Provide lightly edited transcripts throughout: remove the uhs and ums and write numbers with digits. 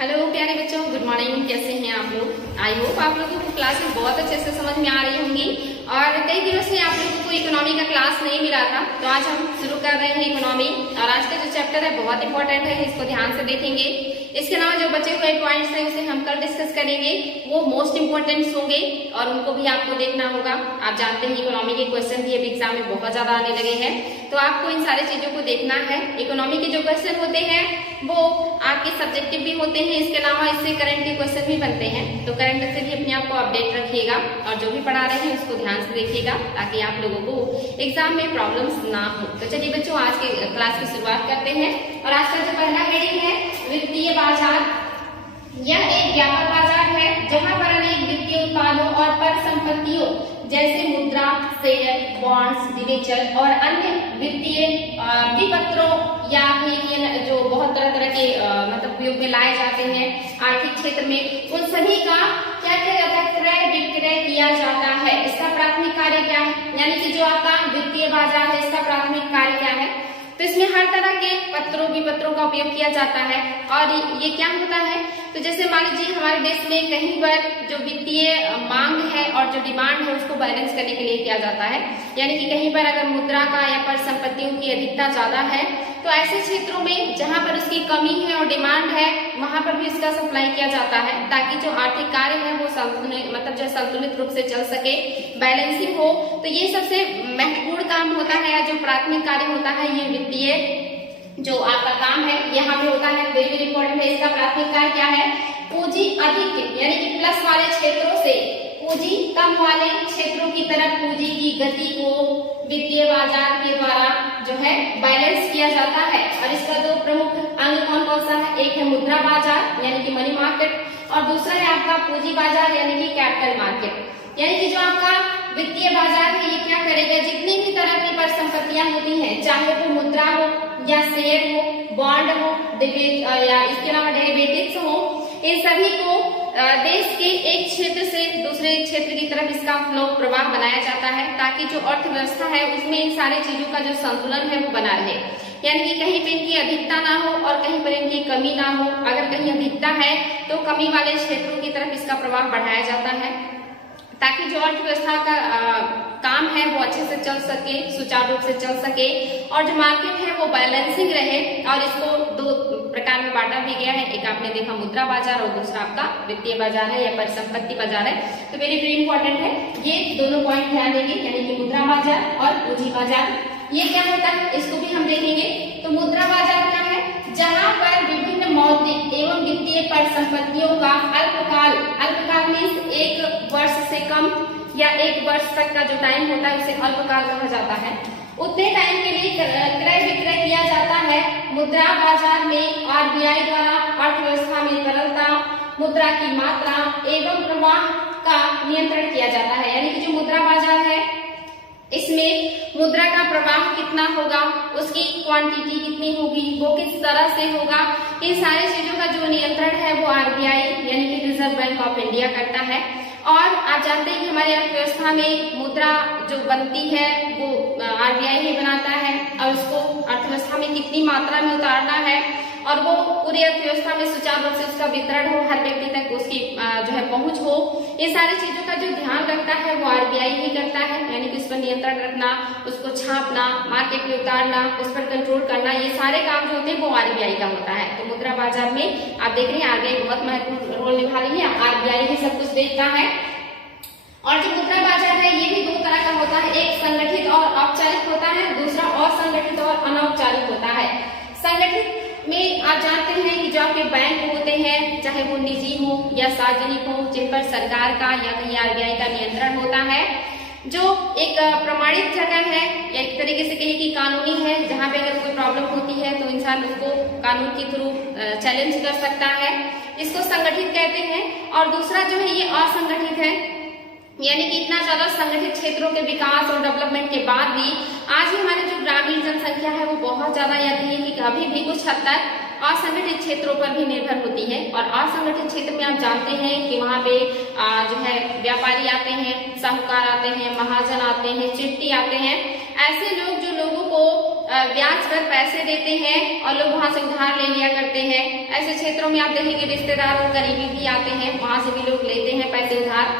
Hello प्यारे बच्चों, good morning. कैसे हैं आप लोग? आई होप आप लोगों को क्लास में बहुत अच्छे से समझ में आ रही होंगी। और कई दिनों से आप लोगों को इकोनॉमी का क्लास नहीं मिला था, तो आज हम शुरू कर रहे हैं इकोनॉमी। और आज का जो चैप्टर है बहुत इंपॉर्टेंट है, इसको ध्यान से देखेंगे। इसके अलावा जो बचे हुए पॉइंट्स हैं उसे हम कल डिस्कस करेंगे, वो मोस्ट इंपॉर्टेंट होंगे और उनको भी आपको देखना होगा। आप जानते हैं इकोनॉमी के क्वेश्चन भी अभी एग्जाम में बहुत ज्यादा आने लगे हैं, तो आपको इन सारी चीजों को देखना है। इकोनॉमी के जो क्वेश्चन होते हैं वो आपके सब्जेक्टिव भी होते हैं, इसके अलावा इससे करंट के क्वेश्चन भी बनते हैं, तो करंट से भी अपने आप को अपडेट रखिएगा और जो भी पढ़ा रहे हैं उसको ध्यान से देखिएगा ताकि आप लोगों को एग्जाम में प्रॉब्लम्स ना हो। तो चलिए बच्चों, आज के क्लास की शुरुआत करते हैं। और आज का जो पहला हेडिंग है वित्तीय बाजार। यह एक व्यापक बाजार है जहां पर अनेक वित्तीय उत्पादों और परिसंपत्तियों जैसे मुद्रा, शेयर, बॉन्ड्स, डिबेंचर और अन्य वित्तीय विपत्रों या फिर जो बहुत तरह तरह के मतलब उपयोग में लाए जाते हैं आर्थिक क्षेत्र में, उन सभी का क्या किया जाता है? क्रय विक्रय किया जाता है। इसका प्राथमिक कार्य क्या है? यानी कि जो आपका वित्तीय बाजार है इसका प्राथमिक कार्य क्या है? तो इसमें हर तरह के पत्रों विपत्रों का उपयोग किया जाता है। और ये क्या होता है? तो जैसे मान लीजिए हमारे देश में कहीं पर जो वित्तीय मांग है और जो डिमांड है उसको बैलेंस करने के लिए किया जाता है। यानी कि कहीं पर अगर मुद्रा का या परिसंपत्तियों की अधिकता ज्यादा है तो ऐसे क्षेत्रों में जहां पर उसकी कमी है और डिमांड है वहां पर भी इसका सप्लाई किया जाता है, ताकि जो आर्थिक कार्य है वो मतलब जो संतुलित रूप से चल सके, बैलेंसिंग हो। तो ये सबसे महत्वपूर्ण काम होता है या जो प्राथमिक कार्य होता है, ये वित्तीय जो आपका काम है यहाँ पे होता है। वेरी इंपॉर्टेंट है। इसका प्राथमिक कार्य क्या है? पूंजी अधिक यानी कि प्लस वाले क्षेत्रों से पूंजी कम वाले क्षेत्रों की तरफ पूंजी की गति को वित्तीय बाजार के द्वारा जो है बैलेंस किया जाता है। और इसका दो प्रमुख अंग कौन कौन सा है? एक है मुद्रा बाजार यानी कि मनी मार्केट, और दूसरा है आपका पूंजी बाजार यानी कि कैपिटल मार्केट। यानी कि जो आपका वित्तीय बाजार है ये क्या करेगा? जितनी भी तरह की परिसंपत्तियां होती हैं, चाहे वो मुद्रा हो या शेयर हो, बॉन्ड हो, या इसके अलावा डेरिवेटिव्स हो, इन सभी को देश के एक क्षेत्र से दूसरे क्षेत्र की तरफ इसका फ्लो प्रवाह बनाया जाता है, ताकि जो अर्थव्यवस्था है उसमें इन सारी चीजों का जो संतुलन है वो बना रहे। यानी कि कहीं पे इनकी अधिकता ना हो और कहीं पर इनकी कमी ना हो। अगर कहीं अधिकता है तो कमी वाले क्षेत्रों की तरफ इसका प्रवाह बढ़ाया जाता है, ताकि जो अर्थव्यवस्था का काम है वो अच्छे से चल सके, सुचारू रूप से चल सके, और जो मार्केट है वो बैलेंसिंग रहे। और इसको दो प्रकार में बांटा भी गया है, एक आपने देखा मुद्रा बाजार और दूसरा आपका वित्तीय बाजार है या परिसंपत्ति बाजार है। तो वेरी वेरी इंपॉर्टेंट है, ये दोनों पॉइंट ध्यान देंगे, यानी कि मुद्रा बाजार और पूंजी बाजार। ये क्या होता है इसको भी हम देखेंगे। तो मुद्रा बाजार क्या है? जहां पर विभिन्न मौद्रिक एवं वित्तीय परिसंपत्तियों का अल्पकाल मीन्स एक वर्ष से कम या एक वर्ष तक का जो टाइम होता है उसे अल्पकाल कहा जाता है, उतने टाइम के लिए क्रय विक्रय किया जाता है। मुद्रा बाजार में आरबीआई द्वारा अर्थव्यवस्था में तरलता, मुद्रा की मात्रा एवं प्रवाह का नियंत्रण किया जाता है। यानी कि जो मुद्रा बाजार है इसमें मुद्रा का प्रवाह कितना होगा, उसकी क्वांटिटी कितनी होगी, वो किस तरह से होगा, इन सारी चीजों का जो नियंत्रण है वो आरबीआई यानी कि रिजर्व बैंक ऑफ इंडिया करता है। और आप जानते हैं कि हमारी अर्थव्यवस्था में मुद्रा जो बनती है वो आरबीआई ही बनाता है, और उसको अर्थव्यवस्था में कितनी मात्रा में उतारना है और वो पूरी अर्थव्यवस्था में सुचारू रूप से उसका वितरण हो, हर व्यक्ति तक उसकी जो है पहुंच हो, ये सारी चीजों का जो ध्यान रखता है वो आरबीआई ही करता है। यानी कि उस पर नियंत्रण रखना, उसको छापना, मार्केट में उतारना, उस पर कंट्रोल करना, ये सारे काम जो होते हैं वो आरबीआई का होता है। तो मुद्रा बाजार में आप देख रहे हैं आरबीआई बहुत महत्वपूर्ण रोल निभा रही है, आरबीआई ही सब कुछ देखता है। और जो मुद्रा बाजार है ये भी दो तरह का होता है, एक संगठित और औपचारिक होता है, दूसरा असंगठित और अनौपचारिक होता है। संगठित में आप जानते हैं कि जो आपके बैंक होते हैं, चाहे वो निजी हो या सार्वजनिक हो, जिन पर सरकार का या कहीं आरबीआई का नियंत्रण होता है, जो एक प्रमाणित जगह है या एक तरीके से कहिए कि कानूनी है, जहां पे अगर कोई प्रॉब्लम होती है तो इंसान उसको कानून के थ्रू चैलेंज कर सकता है, इसको संगठित कहते हैं। और दूसरा जो है ये असंगठित है, यानी कि इतना ज्यादा संगठित क्षेत्रों के विकास और डेवलपमेंट के बाद भी आज भी हमारी जो ग्रामीण जनसंख्या है वो बहुत ज्यादा या कि अभी भी कुछ हद तक असंगठित क्षेत्रों पर भी निर्भर होती है। और असंगठित क्षेत्र में आप जानते हैं कि वहाँ पे जो है व्यापारी आते हैं, साहूकार आते हैं, महाजन आते हैं, चिट्ठी आते हैं, ऐसे लोग जो लोगों को ब्याज पर पैसे देते हैं और लोग वहां से उधार ले लिया करते हैं। ऐसे क्षेत्रों में आप देखेंगे रिश्तेदार और करीबी भी आते हैं, वहां से भी लोग लेते हैं पैसे उधार।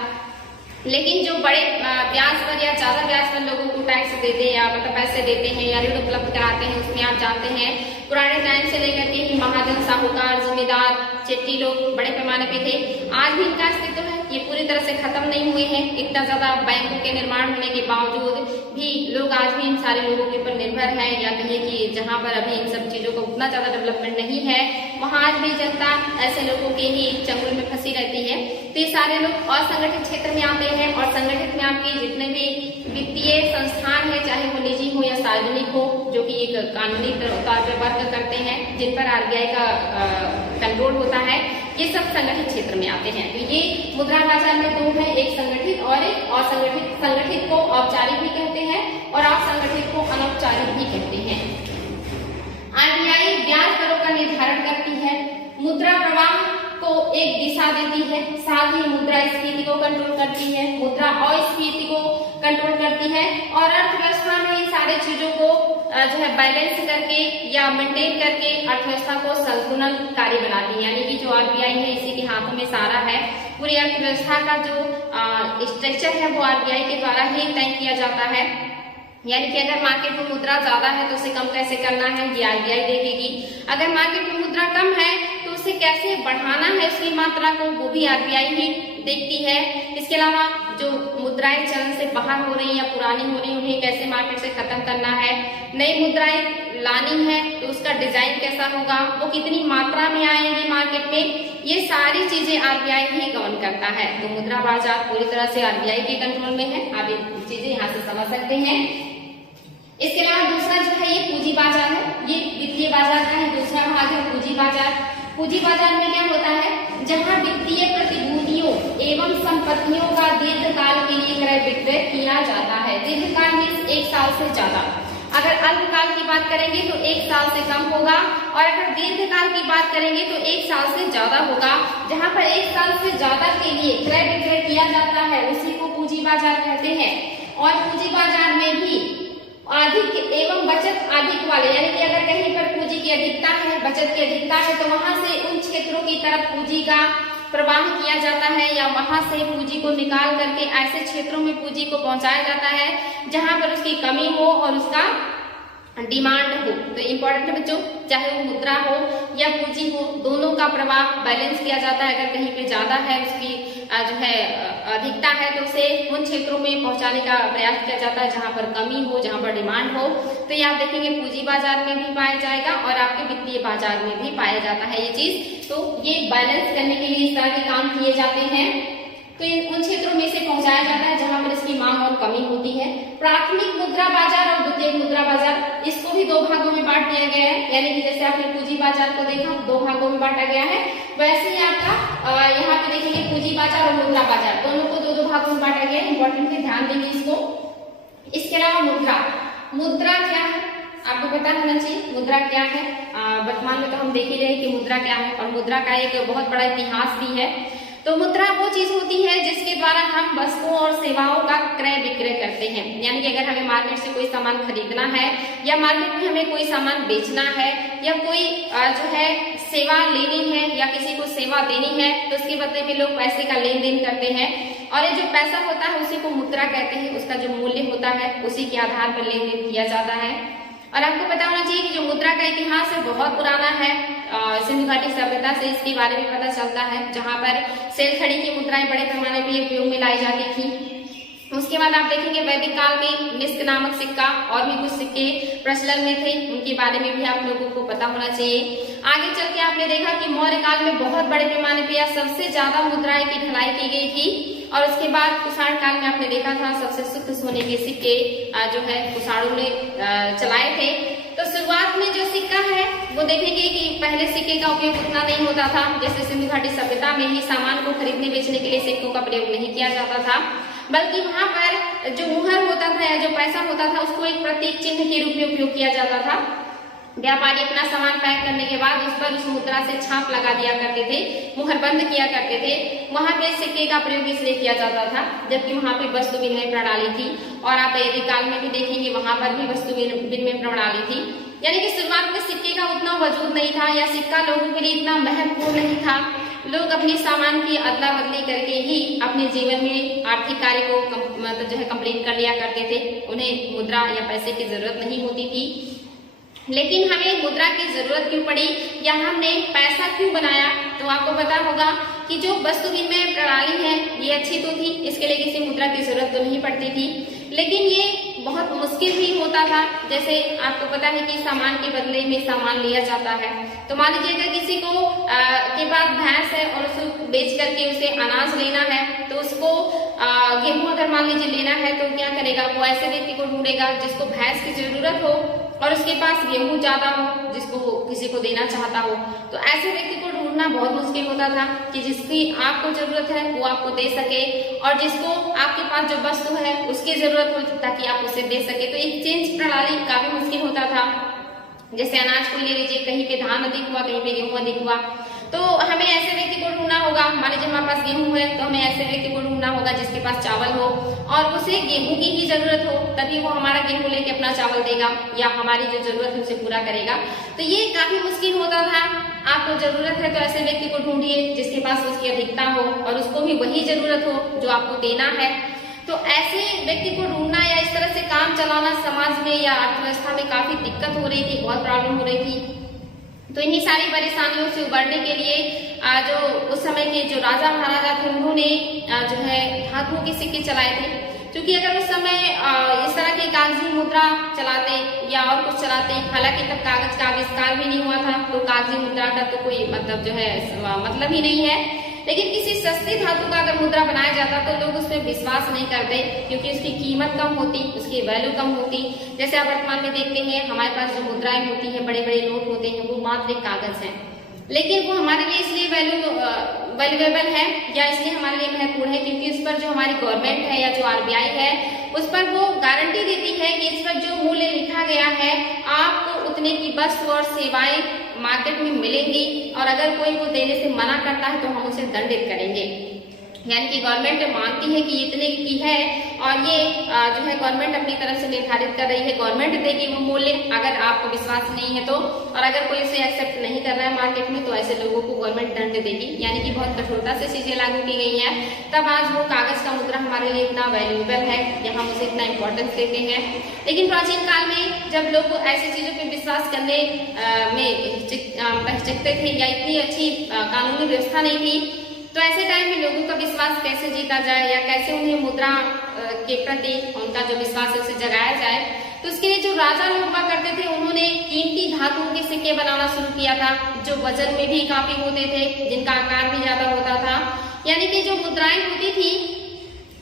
लेकिन जो बड़े ब्याज पर या ज्यादा ब्याज पर लोगों को टैक्स देते हैं या मतलब पैसे देते हैं या ऋण उपलब्ध कराते हैं, उसमें आप जानते हैं पुराने टाइम से लेकर के ही महाजन, साहूकार, जमींदार, चिट्ठी लोग बड़े पैमाने पे थे। आज भी इनका अस्तित्व है, ये पूरी तरह से खत्म नहीं हुए हैं। इतना ज्यादा बैंकों के निर्माण होने के बावजूद भी लोग आज भी इन सारे लोगों के ऊपर निर्भर है, या कहिए कि जहाँ पर अभी इन सब चीजों का उतना ज्यादा डेवलपमेंट नहीं है, वहाँ आज भी जनता ऐसे लोगों के ही चंगुल में फंसी रहती है। तो ये सारे लोग असंगठित क्षेत्र में आते हैं, और संगठित में आपके जितने भी वित्तीय संस्थान है, चाहे वो निजी हो या सार्वजनिक हो, जो कि एक कानूनी तौर पर वर्क करते हैं, जिन पर आरबीआई का कंट्रोल होता है, ये सब संगठित क्षेत्र में आते हैं। तो ये मुद्रा बाजार में दो है, एक संगठित और एक असंगठित। संगठित को औपचारिक भी कहते हैं और असंगठित को अनौपचारिक भी कहते हैं। आरबीआई ब्याज दरों का निर्धारण करती है, मुद्रा प्रवाह को एक दिशा देती है, साथ ही मुद्रास्फीति को कंट्रोल करती है, मुद्रा अस्फीति को कंट्रोल करती है, और अर्थव्यवस्था में इन सारे चीजों को जो है बैलेंस करके या मेंटेन करके अर्थव्यवस्था को संतुलनकारी बनाती है। यानी कि जो आरबीआई है, इसी के हाथों में सारा है। पूरी अर्थव्यवस्था का जो स्ट्रक्चर है वो आरबीआई के द्वारा ही तय किया जाता है। यानी कि अगर मार्केट में मुद्रा ज्यादा है तो उसे कम कैसे करना है, ये आरबीआई देखेगी। अगर मार्केट में मुद्रा कम है तो उसे कैसे बढ़ाना है उसकी मात्रा को, वो भी आरबीआई ही देखती है। इसके अलावा जो मुद्राएं चलन से बाहर हो रही या पुरानी हो रही, उन्हें कैसे मार्केट से खत्म करना है, नई मुद्राएं लानी है तो उसका डिजाइन कैसा होगा, वो कितनी मात्रा में आएंगी मार्केट में, ये सारी चीजें आरबीआई ही गवर्न करता है। तो मुद्रा बाजार पूरी तरह से आरबीआई के कंट्रोल में है। आप ये चीजें यहाँ से समझ सकते हैं। इसके अलावा दूसरा जो है ये पूंजी बाजार है, ये वित्तीय बाजार का है दूसरा भाग है पूंजी बाजार। पूंजी बाजार में क्या होता है, जहां वित्तीय प्रतिभूतियों एवं संपत्तियों का दीर्घकाल के लिए क्रय विक्रय किया जाता है। दीर्घकाल में 1 साल से ज्यादा। अगर अल्पकाल की बात करेंगे तो 1 साल से कम होगा, और अगर दीर्घकाल की बात करेंगे तो 1 साल से ज्यादा होगा। जहां पर 1 साल से ज्यादा के लिए क्रय विक्रय किया जाता है उसी को पूंजी बाजार कहते हैं। और पूंजी बाजार में भी अधिक एवं बचत अधिक वाले, यानी कि अगर कहीं पर पूंजी की अधिकता है, बचत की अधिकता है, तो वहां से उन क्षेत्रों की तरफ पूंजी का प्रवाह किया जाता है, या वहां से पूंजी को निकाल करके ऐसे क्षेत्रों में पूंजी को पहुंचाया जाता है जहां पर उसकी कमी हो और उसका डिमांड हो। तो इम्पोर्टेंट है बच्चों, चाहे वो मुद्रा हो या पूंजी हो, दोनों का प्रवाह बैलेंस किया जाता है। अगर कहीं पे ज्यादा है, उसकी जो है अधिकता है, तो उसे उन क्षेत्रों में पहुंचाने का प्रयास किया जाता है जहां पर कमी हो, जहां पर डिमांड हो। तो ये आप देखेंगे पूंजी बाजार में भी पाया जाएगा और आपके वित्तीय बाजार में भी पाया जाता है ये चीज। तो ये बैलेंस करने के लिए इस तरह के काम किए जाते हैं। तो उन क्षेत्रों में से पहुंचाया जाता है जहां पर इसकी मांग और कमी होती है। प्राथमिक मुद्रा बाजार और द्वितीयक मुद्रा बाजार, इसको भी 2 भागों में बांट दिया गया है। यानी कि जैसे आपने पूंजी बाजार को देखा 2 भागों में बांटा गया है, वैसे ही आपका यहाँ पे देखेंगे पूंजी बाजार और मुद्रा बाजार दोनों को 2-2 भागों में बांटा गया है। इंपॉर्टेंट है, ध्यान देंगे इसको। इसके अलावा मुद्रा क्या है आपको पता होना चाहिए। मुद्रा क्या है, वर्तमान में तो हम देख ही रहे कि मुद्रा क्या है, और मुद्रा का एक बहुत बड़ा इतिहास भी है। तो मुद्रा वो चीज होती है जिसके द्वारा हम वस्तुओं और सेवाओं का क्रय विक्रय करते हैं। यानी कि अगर हमें मार्केट से कोई सामान खरीदना है, या मार्केट में हमें कोई सामान बेचना है, या कोई जो है सेवा लेनी है या किसी को सेवा देनी है, तो उसके बदले में लोग पैसे का लेन देन करते हैं। और ये जो पैसा होता है उसी को मुद्रा कहते हैं। उसका जो मूल्य होता है उसी के आधार पर लेन देन किया जाता है। और आपको पता होना चाहिए कि जो मुद्रा का इतिहास है बहुत पुराना है। सिंधु घाटी सभ्यता से इसके बारे में पता चलता है, जहां पर सेलखड़ी की मुद्राएं बड़े पैमाने पर उपयोग में लाई जाती थी। उसके बाद आप देखेंगे वैदिक काल में निष्क नामक सिक्का और भी कुछ सिक्के प्रचलन में थे, उनके बारे में भी आप लोगों को पता होना चाहिए। आगे चल के आपने देखा कि मौर्य काल में बहुत बड़े पैमाने पर या सबसे ज्यादा मुद्राएं की ढलाई की गई थी। और उसके बाद कुषाण काल में आपने देखा था सबसे शुद्ध सोने के सिक्के जो है कुषाणों ने चलाए थे। तो शुरुआत में जो सिक्का है वो देखेंगे कि पहले सिक्के का उपयोग उतना नहीं होता था। जैसे सिंधु घाटी सभ्यता में ही सामान को खरीदने बेचने के लिए सिक्कों का प्रयोग नहीं किया जाता था, बल्कि वहां पर जो मुहर होता था या जो पैसा होता था उसको एक प्रतीक चिन्ह के रूप में उपयोग किया जाता था। व्यापारी अपना सामान पैक करने के बाद उस पर उस मुद्रा से छाप लगा दिया करते थे, मुहर बंद किया करते थे। वहां पे सिक्के का प्रयोग इसलिए किया जाता था जबकि वहां पे वस्तु विनिमय प्रणाली थी। और आप वैदिक काल में भी देखेंगे वहां पर भी वस्तु विनिमय प्रणाली थी। यानी कि शुरुआत में सिक्के का उतना वजूद नहीं था या सिक्का लोगों के लिए इतना महत्वपूर्ण नहीं था। लोग अपने सामान की अदला बदली करके ही अपने जीवन में आर्थिक कार्य को मतलब जो है कंप्लीट कर लिया करते थे। उन्हें मुद्रा या पैसे की जरूरत नहीं होती थी। लेकिन हमें मुद्रा की जरूरत क्यों पड़ी या हमने पैसा क्यों बनाया? तो आपको पता होगा कि जो वस्तु विनिमय प्रणाली है ये अच्छी तो थी, इसके लिए किसी मुद्रा की जरूरत तो नहीं पड़ती थी, लेकिन ये बहुत मुश्किल भी होता था। जैसे आपको पता है कि सामान के बदले में सामान लिया जाता है। तो मान लीजिए अगर किसी को के पास भैंस है और उसको बेच करके उसे अनाज लेना है, तो उसको गेहूं अगर मान लीजिए लेना है तो क्या करेगा? वो ऐसे व्यक्ति को ढूंढेगा जिसको भैंस की जरूरत हो और उसके पास गेहूं ज्यादा हो, जिसको किसी को देना चाहता हो। तो ऐसे व्यक्ति को ढूंढना बहुत मुश्किल होता था कि जिसकी आपको जरूरत है वो आपको दे सके और जिसको आपके पास जो वस्तु है उसकी जरूरत हो ताकि आप उसे दे सके। तो एक्सचेंज प्रणाली काफी मुश्किल होता था। जैसे अनाज को ले लीजिए, कहीं पे धान अधिक हुआ, कहीं पे गेहूं अधिक हुआ, तो हमें ऐसे व्यक्ति को ढूंढना होगा। मान लीजिए हमारे पास गेहूं है तो हमें ऐसे व्यक्ति को ढूंढना होगा जिसके पास चावल हो और उसे गेहूं की ही जरूरत हो, तभी वो हमारा गेहूं लेके अपना चावल देगा या हमारी जो जरूरत है उसे पूरा करेगा। तो ये काफी मुश्किल होता था। आपको जरूरत है तो ऐसे व्यक्ति को ढूंढिए जिसके पास उसकी अधिकता हो और उसको भी वही जरूरत हो जो आपको देना है। तो ऐसे व्यक्ति को ढूंढना या इस तरह से काम चलाना समाज में या अर्थव्यवस्था में काफी दिक्कत हो रही थी, बहुत प्रॉब्लम हो रही थी। तो इन्हीं सारी परेशानियों से उबरने के लिए जो उस समय के जो राजा महाराजा थे उन्होंने जो है धातुओं के सिक्के चलाए थे। क्योंकि अगर उस समय इस तरह की कागजी मुद्रा चलाते या और कुछ चलाते, हालांकि तब कागज का आविष्कार भी नहीं हुआ था, तो कागजी मुद्रा का तो कोई मतलब जो है मतलब ही नहीं है। लेकिन किसी सस्ती धातु का अगर मुद्रा बनाया जाता तो लोग उसमें विश्वास नहीं करते, क्योंकि उसकी कीमत कम होती, उसकी वैल्यू कम होती। जैसे आप वर्तमान में देखते हैं हमारे पास जो मुद्राएं होती है, बड़े बड़े नोट होते हैं, वो मात्र एक कागज है, लेकिन वो हमारे लिए इसलिए वैल्यूएबल है या इसलिए हमारे लिए महत्वपूर्ण है क्योंकि उस पर जो हमारी गवर्नमेंट है या जो आरबीआई है उस पर वो गारंटी देती है कि इस पर जो मूल्य लिखा गया है आपको उतने की वस्तु और सेवाएं मार्केट में मिलेंगी और अगर कोई वो देने से मना करता है तो हम उसे दंडित करेंगे। यानी कि गवर्नमेंट मानती है कि इतने की है और ये जो है गवर्नमेंट अपनी तरफ से निर्धारित कर रही है, गवर्नमेंट देगी वो मूल्य अगर आपको विश्वास नहीं है तो, और अगर कोई उसे एक्सेप्ट नहीं कर रहा है मार्केट में तो ऐसे लोगों को गवर्नमेंट दंड देगी। यानी कि बहुत कठोरता से चीजें लागू की गई हैं, तब आज वो कागज का मुद्रा हमारे लिए इतना वैल्यूएबल है या हम उसे इतना इम्पोर्टेंस देते हैं। लेकिन प्राचीन काल में जब लोग ऐसी चीजों पर विश्वास करने में हिचकते थे या इतनी अच्छी कानूनी व्यवस्था नहीं थी, तो ऐसे टाइम में लोगों का विश्वास कैसे जीता जाए या कैसे उन्हें मुद्रा के प्रति उनका जो विश्वास है उसे जगाया जाए। तो उसके लिए जो राजा लोग हुआ करते थे उन्होंने कीमती धातुओं के सिक्के बनाना शुरू किया था, जो वजन में भी काफी होते थे, जिनका आकार भी ज्यादा होता था। यानी कि जो मुद्राएं होती थी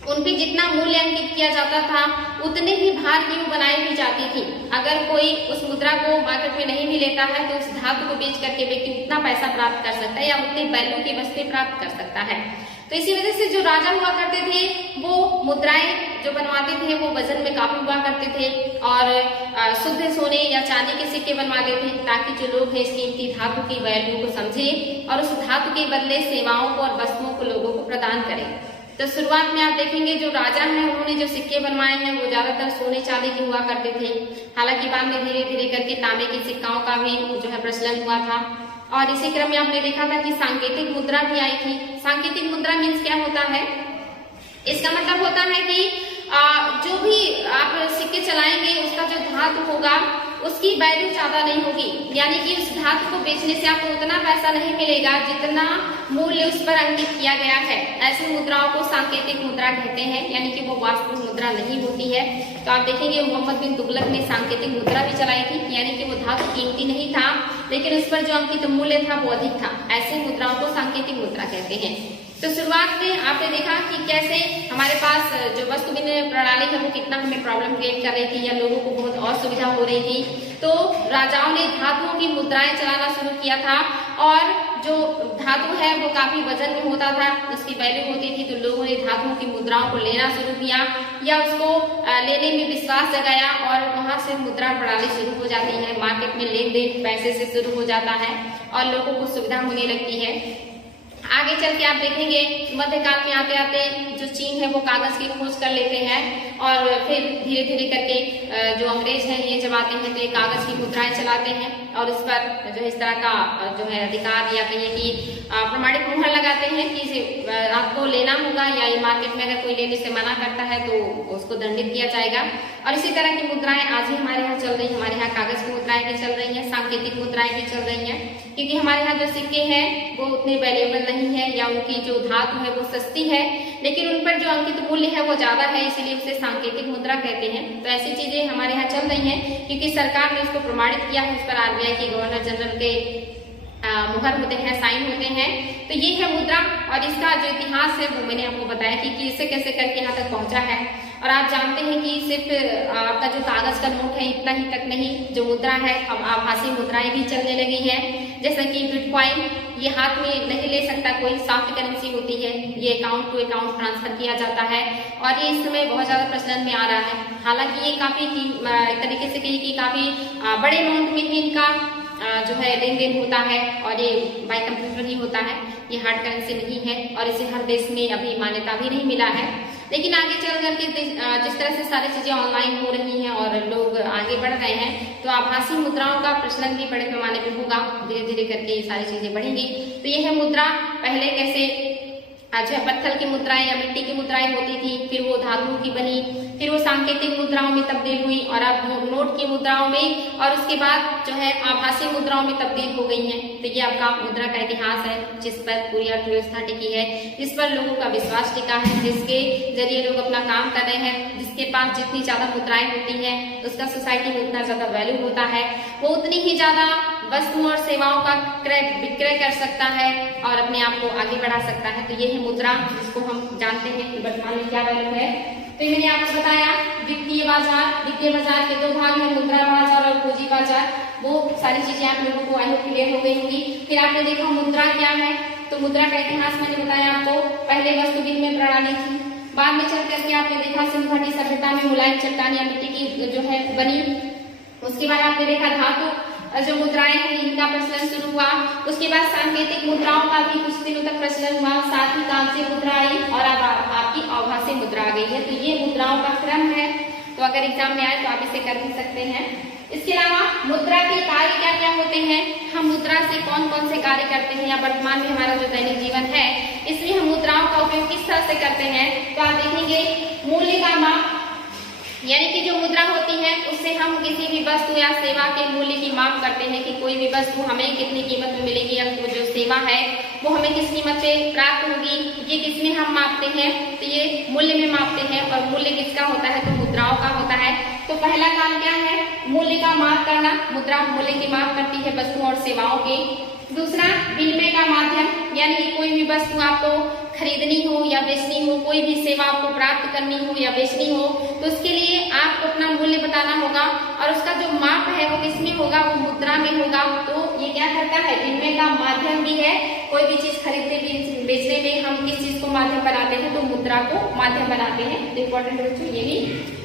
उन पे जितना मूल्य अंकित किया जाता था उतने ही भार की वो बनाई भी जाती थी। अगर कोई उस मुद्रा को मार्केट में नहीं भी लेता है तो उस धातु को बेच करके व्यक्ति उतना पैसा प्राप्त कर सकता है या उतने वैल्यू की वस्तुएं प्राप्त कर सकता है। तो इसी वजह से जो राजा हुआ करते थे वो मुद्राएं जो बनवाते थे वो वजन में काफी हुआ करते थे और शुद्ध सोने या चांदी के सिक्के बनवाते थे ताकि जो लोग हैं इस कीमती धातु की वैल्यू को समझे और उस धातु के बदले सेवाओं को और वस्तुओं को लोगों को प्रदान करें। तो शुरुआत में आप देखेंगे जो राजा हैं उन्होंने जो सिक्के बनवाए हैं वो ज्यादातर सोने चांदी के हुआ करते थे। हालांकि बाद में धीरे धीरे करके तांबे के सिक्काओं का भी जो है प्रचलन हुआ था और इसी क्रम में आपने देखा था कि सांकेतिक मुद्रा भी आई थी। सांकेतिक मुद्रा मीन्स क्या होता है? इसका मतलब होता है कि जो भी आप सिक्के चलाएंगे उसका जो धातु होगा उसकी वैल्यू ज्यादा नहीं होगी, यानी कि उस धातु को बेचने से आपको उतना पैसा नहीं मिलेगा जितना मूल्य उस पर अंकित किया गया है। ऐसी मुद्राओं को सांकेतिक मुद्रा कहते हैं, यानी कि वो वास्तविक मुद्रा नहीं होती है। तो आप देखेंगे मोहम्मद बिन तुगलक ने सांकेतिक मुद्रा भी चलाई थी, यानी कि वो धातु कीमती नहीं था लेकिन उस पर जो अंकित मूल्य था वो अधिक था। ऐसी मुद्राओं को सांकेतिक मुद्रा कहते हैं। तो शुरुआत में आपने देखा कि कैसे हमारे पास जो वस्तु विनिमय प्रणाली है वो कितना हमें प्रॉब्लम क्रिएट कर रही थी या लोगों को बहुत और सुविधा हो रही थी। तो राजाओं ने धातुओं की मुद्राएं चलाना शुरू किया था और जो धातु है वो काफी वजन में होता था, उसकी वैल्यू होती थी, तो लोगों ने धातुओं की मुद्राओं को लेना शुरू किया या उसको लेने में विश्वास जगाया और वहां से मुद्रा प्रणाली शुरू हो जाती है। मार्केट में लेन देन पैसे से शुरू हो जाता है और लोगों को सुविधा होने लगती है। आगे चल के आप देखेंगे मध्यकाल में आते आते जो चीन है वो कागज की खोज कर लेते हैं और फिर धीरे धीरे करके जो अंग्रेज हैं ये जब आते हैं तो ये कागज की मुद्राएं चलाते हैं और इस पर जो है इस तरह का जो है अधिकार या कहिए कि प्रमाणिक मुहर लगाते हैं कि इसे आपको लेना होगा या ये मार्केट में अगर कोई लेने से मना करता है तो उसको दंडित किया जाएगा। और इसी तरह की मुद्राएं आज ही हमारे यहाँ चल रही है। हमारे यहाँ कागज की मुद्राएं भी चल रही हैं, सांकेतिक मुद्राएं भी चल रही हैं, क्योंकि हमारे यहाँ जो सिक्के हैं वो उतने वैल्यूएबल नहीं है या उनकी जो धातु है वो सस्ती है, लेकिन उन पर जो अंकित मूल्य है वो ज्यादा है, इसीलिए उसे सांकेतिक मुद्रा कहते हैं। तो ऐसी चीजें हमारे यहाँ चल रही हैं क्योंकि सरकार ने इसको प्रमाणित किया है, उस पर आरबीआई के गवर्नर जनरल के मुहर होते हैं, साइन होते हैं। तो ये है मुद्रा और इसका जो इतिहास है वो मैंने आपको बताया कि कैसे कैसे करके यहाँ तक पहुंचा है। और आप जानते हैं कि सिर्फ आपका जो कागज का नोट है इतना ही तक नहीं, जो मुद्रा है अब आभासी मुद्राएं भी चलने लगी हैं, जैसा कि बिटकॉइन, ये हाथ में नहीं ले सकता कोई, सॉफ्ट करेंसी होती है, ये अकाउंट टू अकाउंट ट्रांसफर किया जाता है और ये इस समय बहुत ज्यादा प्रचलन में आ रहा है। हालांकि ये काफी एक तरीके से कही कि काफी बड़े अमाउंट में ही इनका जो है लेन देन होता है और ये बाय कंप्यूटर ही होता है, ये हार्ड करेंसी नहीं है और इसे हर देश में अभी मान्यता भी नहीं मिला है। लेकिन आगे चल करके जिस तरह से सारी चीजें ऑनलाइन हो रही हैं और लोग आगे बढ़ रहे हैं तो आभासी मुद्राओं का प्रचलन भी बड़े पैमाने पे होगा, धीरे धीरे करके ये सारी चीजें बढ़ेंगी। तो ये है मुद्रा। पहले कैसे जो है पत्थर की मुद्राएं या मिट्टी की मुद्राएं होती थी, फिर वो धातुओं की बनी, फिर वो सांकेतिक मुद्राओं में तब्दील हुई और अब नोट की मुद्राओं में और उसके बाद जो है आभासी मुद्राओं में तब्दील हो गई हैं। तो ये आपका मुद्रा का इतिहास है जिस पर पूरी अर्थव्यवस्था टिकी है, जिस पर लोगों का विश्वास टिका है, जिसके जरिए लोग अपना काम कर रहे हैं। जिसके पास जितनी ज्यादा मुद्राएं होती हैं उसका सोसाइटी में उतना ज्यादा वैल्यू होता है, वो उतनी ही ज्यादा वस्तुओं और सेवाओं का क्रय विक्रय कर सकता है और अपने आप को आगे बढ़ा सकता है। तो ये है मुद्रा, जिसको हम जानते हैं कि वर्तमान में क्या वैल्यू है। तो मैंने आपको बताया वित्तीय बाजार, वित्तीय बाजार के दो भाग हैं, मुद्रा बाजार और पूंजी बाजार। वो सारी चीजें आप लोगों को आई होप क्लियर हो गई होंगी। फिर आपने देखा मुद्रा क्या है, तो मुद्रा का इतिहास मैंने बताया आपको। पहले वस्तु विनिमय प्रणाली थी, बाद में चल करके आपने देखा सिंधु घाटी सभ्यता में मुलायम चट्टान या मिट्टी की जो है बनी। उसके बाद आपने देखा धातु जो मुद्राएं हैं इनका प्रचलन शुरू हुआ। उसके बाद सांकेतिक मुद्राओं का भी कुछ दिनों तक प्रचलन हुआ, साथ ही कांस्य मुद्रा आई और अब आपकी आभासी मुद्रा आ गई है। तो ये मुद्राओं का क्रम है, तो अगर एग्जाम में आए तो आप इसे कर भी सकते हैं। इसके अलावा मुद्रा के कार्य क्या क्या होते हैं, हम मुद्रा से कौन कौन से कार्य करते हैं या वर्तमान में हमारा जो दैनिक जीवन है इसमें हम मुद्राओं का उपयोग किस तरह से करते हैं। तो आप देखेंगे मूल्य का माप, यानी कि जो मुद्रा होती है उससे हम किसी भी वस्तु या सेवा के मूल्य की माप करते हैं कि कोई भी वस्तु हमें कितनी कीमत में मिलेगी या जो सेवा है वो हमें किस कीमत पे प्राप्त होगी। ये किसमें हम मापते हैं, तो ये मूल्य में मापते हैं और मूल्य किसका होता है, तो मुद्राओं का होता है। तो पहला काम क्या है, मूल्य का माप करना। मुद्रा मूल्य की माप करती है वस्तुओं और सेवाओं के। दूसरा विनिमय का माध्यम, यानी कि कोई भी वस्तु आपको खरीदनी हो या बेचनी हो, कोई भी सेवा आपको प्राप्त करनी हो या बेचनी हो, तो उसके लिए आपको अपना मूल्य बताना होगा और उसका जो माप है वो किसमें होगा, वो मुद्रा में होगा। तो ये क्या करता है, विनिमय का माध्यम भी है। कोई भी चीज खरीदने बेचने में हम किस चीज को माध्यम बनाते हैं, तो मुद्रा को माध्यम बनाते हैं। तो इम्पोर्टेंट बच्चों ये भी।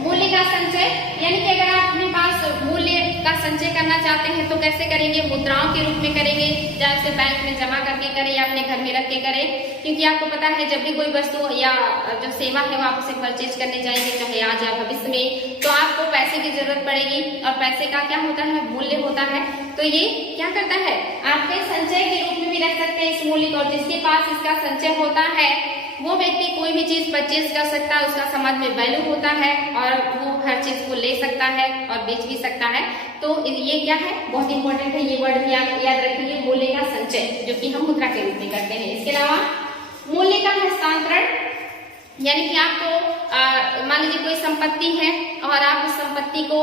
मूल्य का संचय, यानी कि अगर आप अपने पास मूल्य का संचय करना चाहते हैं तो कैसे करेंगे, मुद्राओं के रूप में करेंगे, चाहे उसे बैंक में जमा करके करें या अपने घर में रख के करें। क्योंकि आपको पता है जब भी कोई वस्तु या जो सेवा है वो आप उसे परचेज करने जाएंगे, चाहे आज या भविष्य में, तो आपको पैसे की जरूरत पड़ेगी और पैसे का क्या होता है, मूल्य होता है। तो ये क्या करता है, आपके संचय के रूप में भी रख सकते हैं इस मूल्य को। जिसके पास इसका संचय होता है वो व्यक्ति कोई भी चीज परचेज कर सकता है, उसका समाज में वैल्यू होता है और वो हर चीज को ले सकता है और बेच भी सकता है। तो ये क्या है, बहुत इंपॉर्टेंट है, ये वर्ड भी आप याद रखिए, मूल्य का संचय, जो कि हम मुद्रा के रूप में करते हैं। इसके अलावा मूल्य का हस्तांतरण, यानी कि आपको मान लीजिए कोई संपत्ति है और आप उस संपत्ति को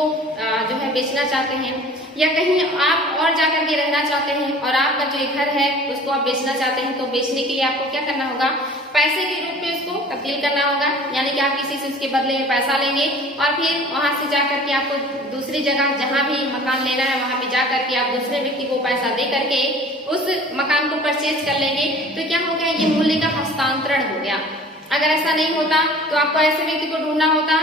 जो है बेचना चाहते हैं या कहीं आप और जाकर के रहना चाहते हैं और आपका जो घर है उसको आप बेचना चाहते हैं, तो बेचने के लिए आपको क्या करना होगा, पैसे के रूप में उसको तब्दील करना होगा। यानी कि आप किसी से उसके बदले में पैसा लेंगे और फिर वहां से जाकर के आपको दूसरी जगह जहां भी मकान लेना है वहां पे जाकर के आप दूसरे व्यक्ति को पैसा दे करके उस मकान को परचेज कर लेंगे। तो क्या हो गया, ये मूल्य का हस्तांतरण हो गया। अगर ऐसा नहीं होता तो आपको ऐसे व्यक्ति को ढूंढना होता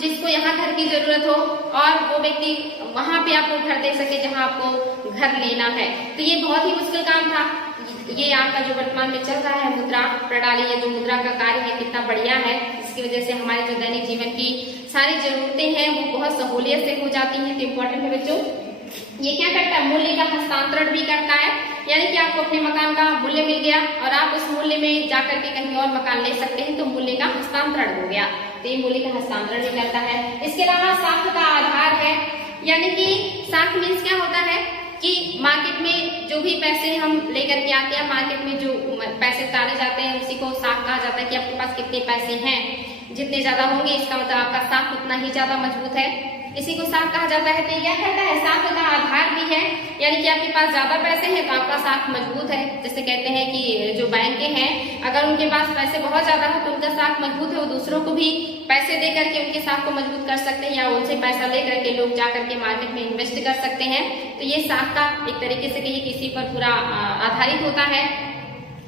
जिसको यहाँ घर की जरूरत हो और वो व्यक्ति वहां पे आपको घर दे सके जहाँ आपको घर लेना है। तो ये बहुत ही मुश्किल काम था। ये आपका जो वर्तमान में चल रहा है मुद्रा प्रणाली, ये जो मुद्रा का कार्य है कितना बढ़िया है, इसकी वजह से हमारे जो दैनिक जीवन की सारी जरूरतें हैं वो बहुत सहूलियत से हो जाती हैं। तो इम्पोर्टेंट है बच्चों, ये क्या करता है, मूल्य का हस्तांतरण भी करता है, यानी कि आपको अपने मकान का मूल्य मिल गया और आप उस मूल्य में जाकर के कहीं और मकान ले सकते हैं, तो मूल्य का हस्तांतरण हो गया। तो ये मूल्य का हस्तांतरण भी करता है। इसके अलावा साख का आधार है, यानी कि साख मीन्स क्या होता है कि मार्केट में जो भी पैसे हम लेकर के आते हैं, मार्केट में जो पैसे उतारे जाते हैं उसी को साख कहा जाता है कि आपके पास कितने पैसे हैं। जितने ज्यादा होंगे इसका मतलब आपका साख उतना ही ज्यादा मजबूत है, इसी को साख कहा जाता है। तो क्या करता है, साख का आधार भी है, यानी कि आपके पास ज्यादा पैसे हैं तो आपका साख मजबूत है। जैसे कहते हैं कि जो बैंक हैं अगर उनके पास पैसे बहुत ज्यादा हो तो उनका साख मजबूत है, वो दूसरों को भी पैसे दे करके उनके साख को मजबूत कर सकते हैं, या उनसे पैसा ले करके लोग जाकर के मार्केट में इन्वेस्ट कर सकते हैं। तो ये साख का एक तरीके से कहिए किसी पर पूरा आधारित होता है।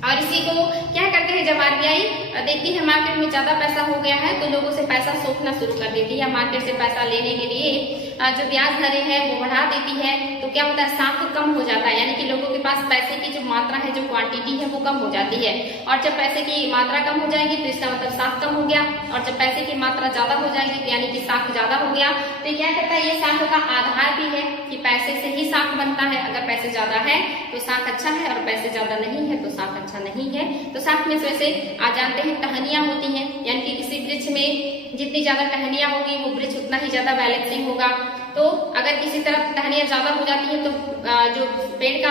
और इसी को क्या करते हैं, जब आरबीआई देखती है मार्केट में ज्यादा पैसा हो गया है तो लोगों से पैसा सोखना शुरू कर देती है, मार्केट से पैसा लेने के लिए जो ब्याज दरें है वो बढ़ा देती है। तो क्या होता है, साख कम हो जाता है, यानी कि लोगों के पास पैसे की जो मात्रा है, जो क्वांटिटी है वो कम हो जाती है। और जब पैसे की मात्रा कम हो जाएगी तो इसका मतलब साख कम हो गया, और जब पैसे की मात्रा ज्यादा हो जाएगी तो यानी कि साख ज्यादा हो गया। तो क्या करता है, ये साख का आधार भी है कि पैसे से ही साख बनता है। अगर पैसे ज्यादा है तो साख अच्छा है, और पैसे ज्यादा नहीं है तो साख अच्छा नहीं है। तो साख में वैसे आज जानते हैं टहनियां होती हैं, यानी कि किसी वृक्ष में जितनी ज्यादा टहनियां होगी वो वृक्ष उतना ही ज्यादा बैलेंसिंग होगा। तो अगर किसी तरफ टहनियां ज्यादा हो जाती है तो जो पेड़ का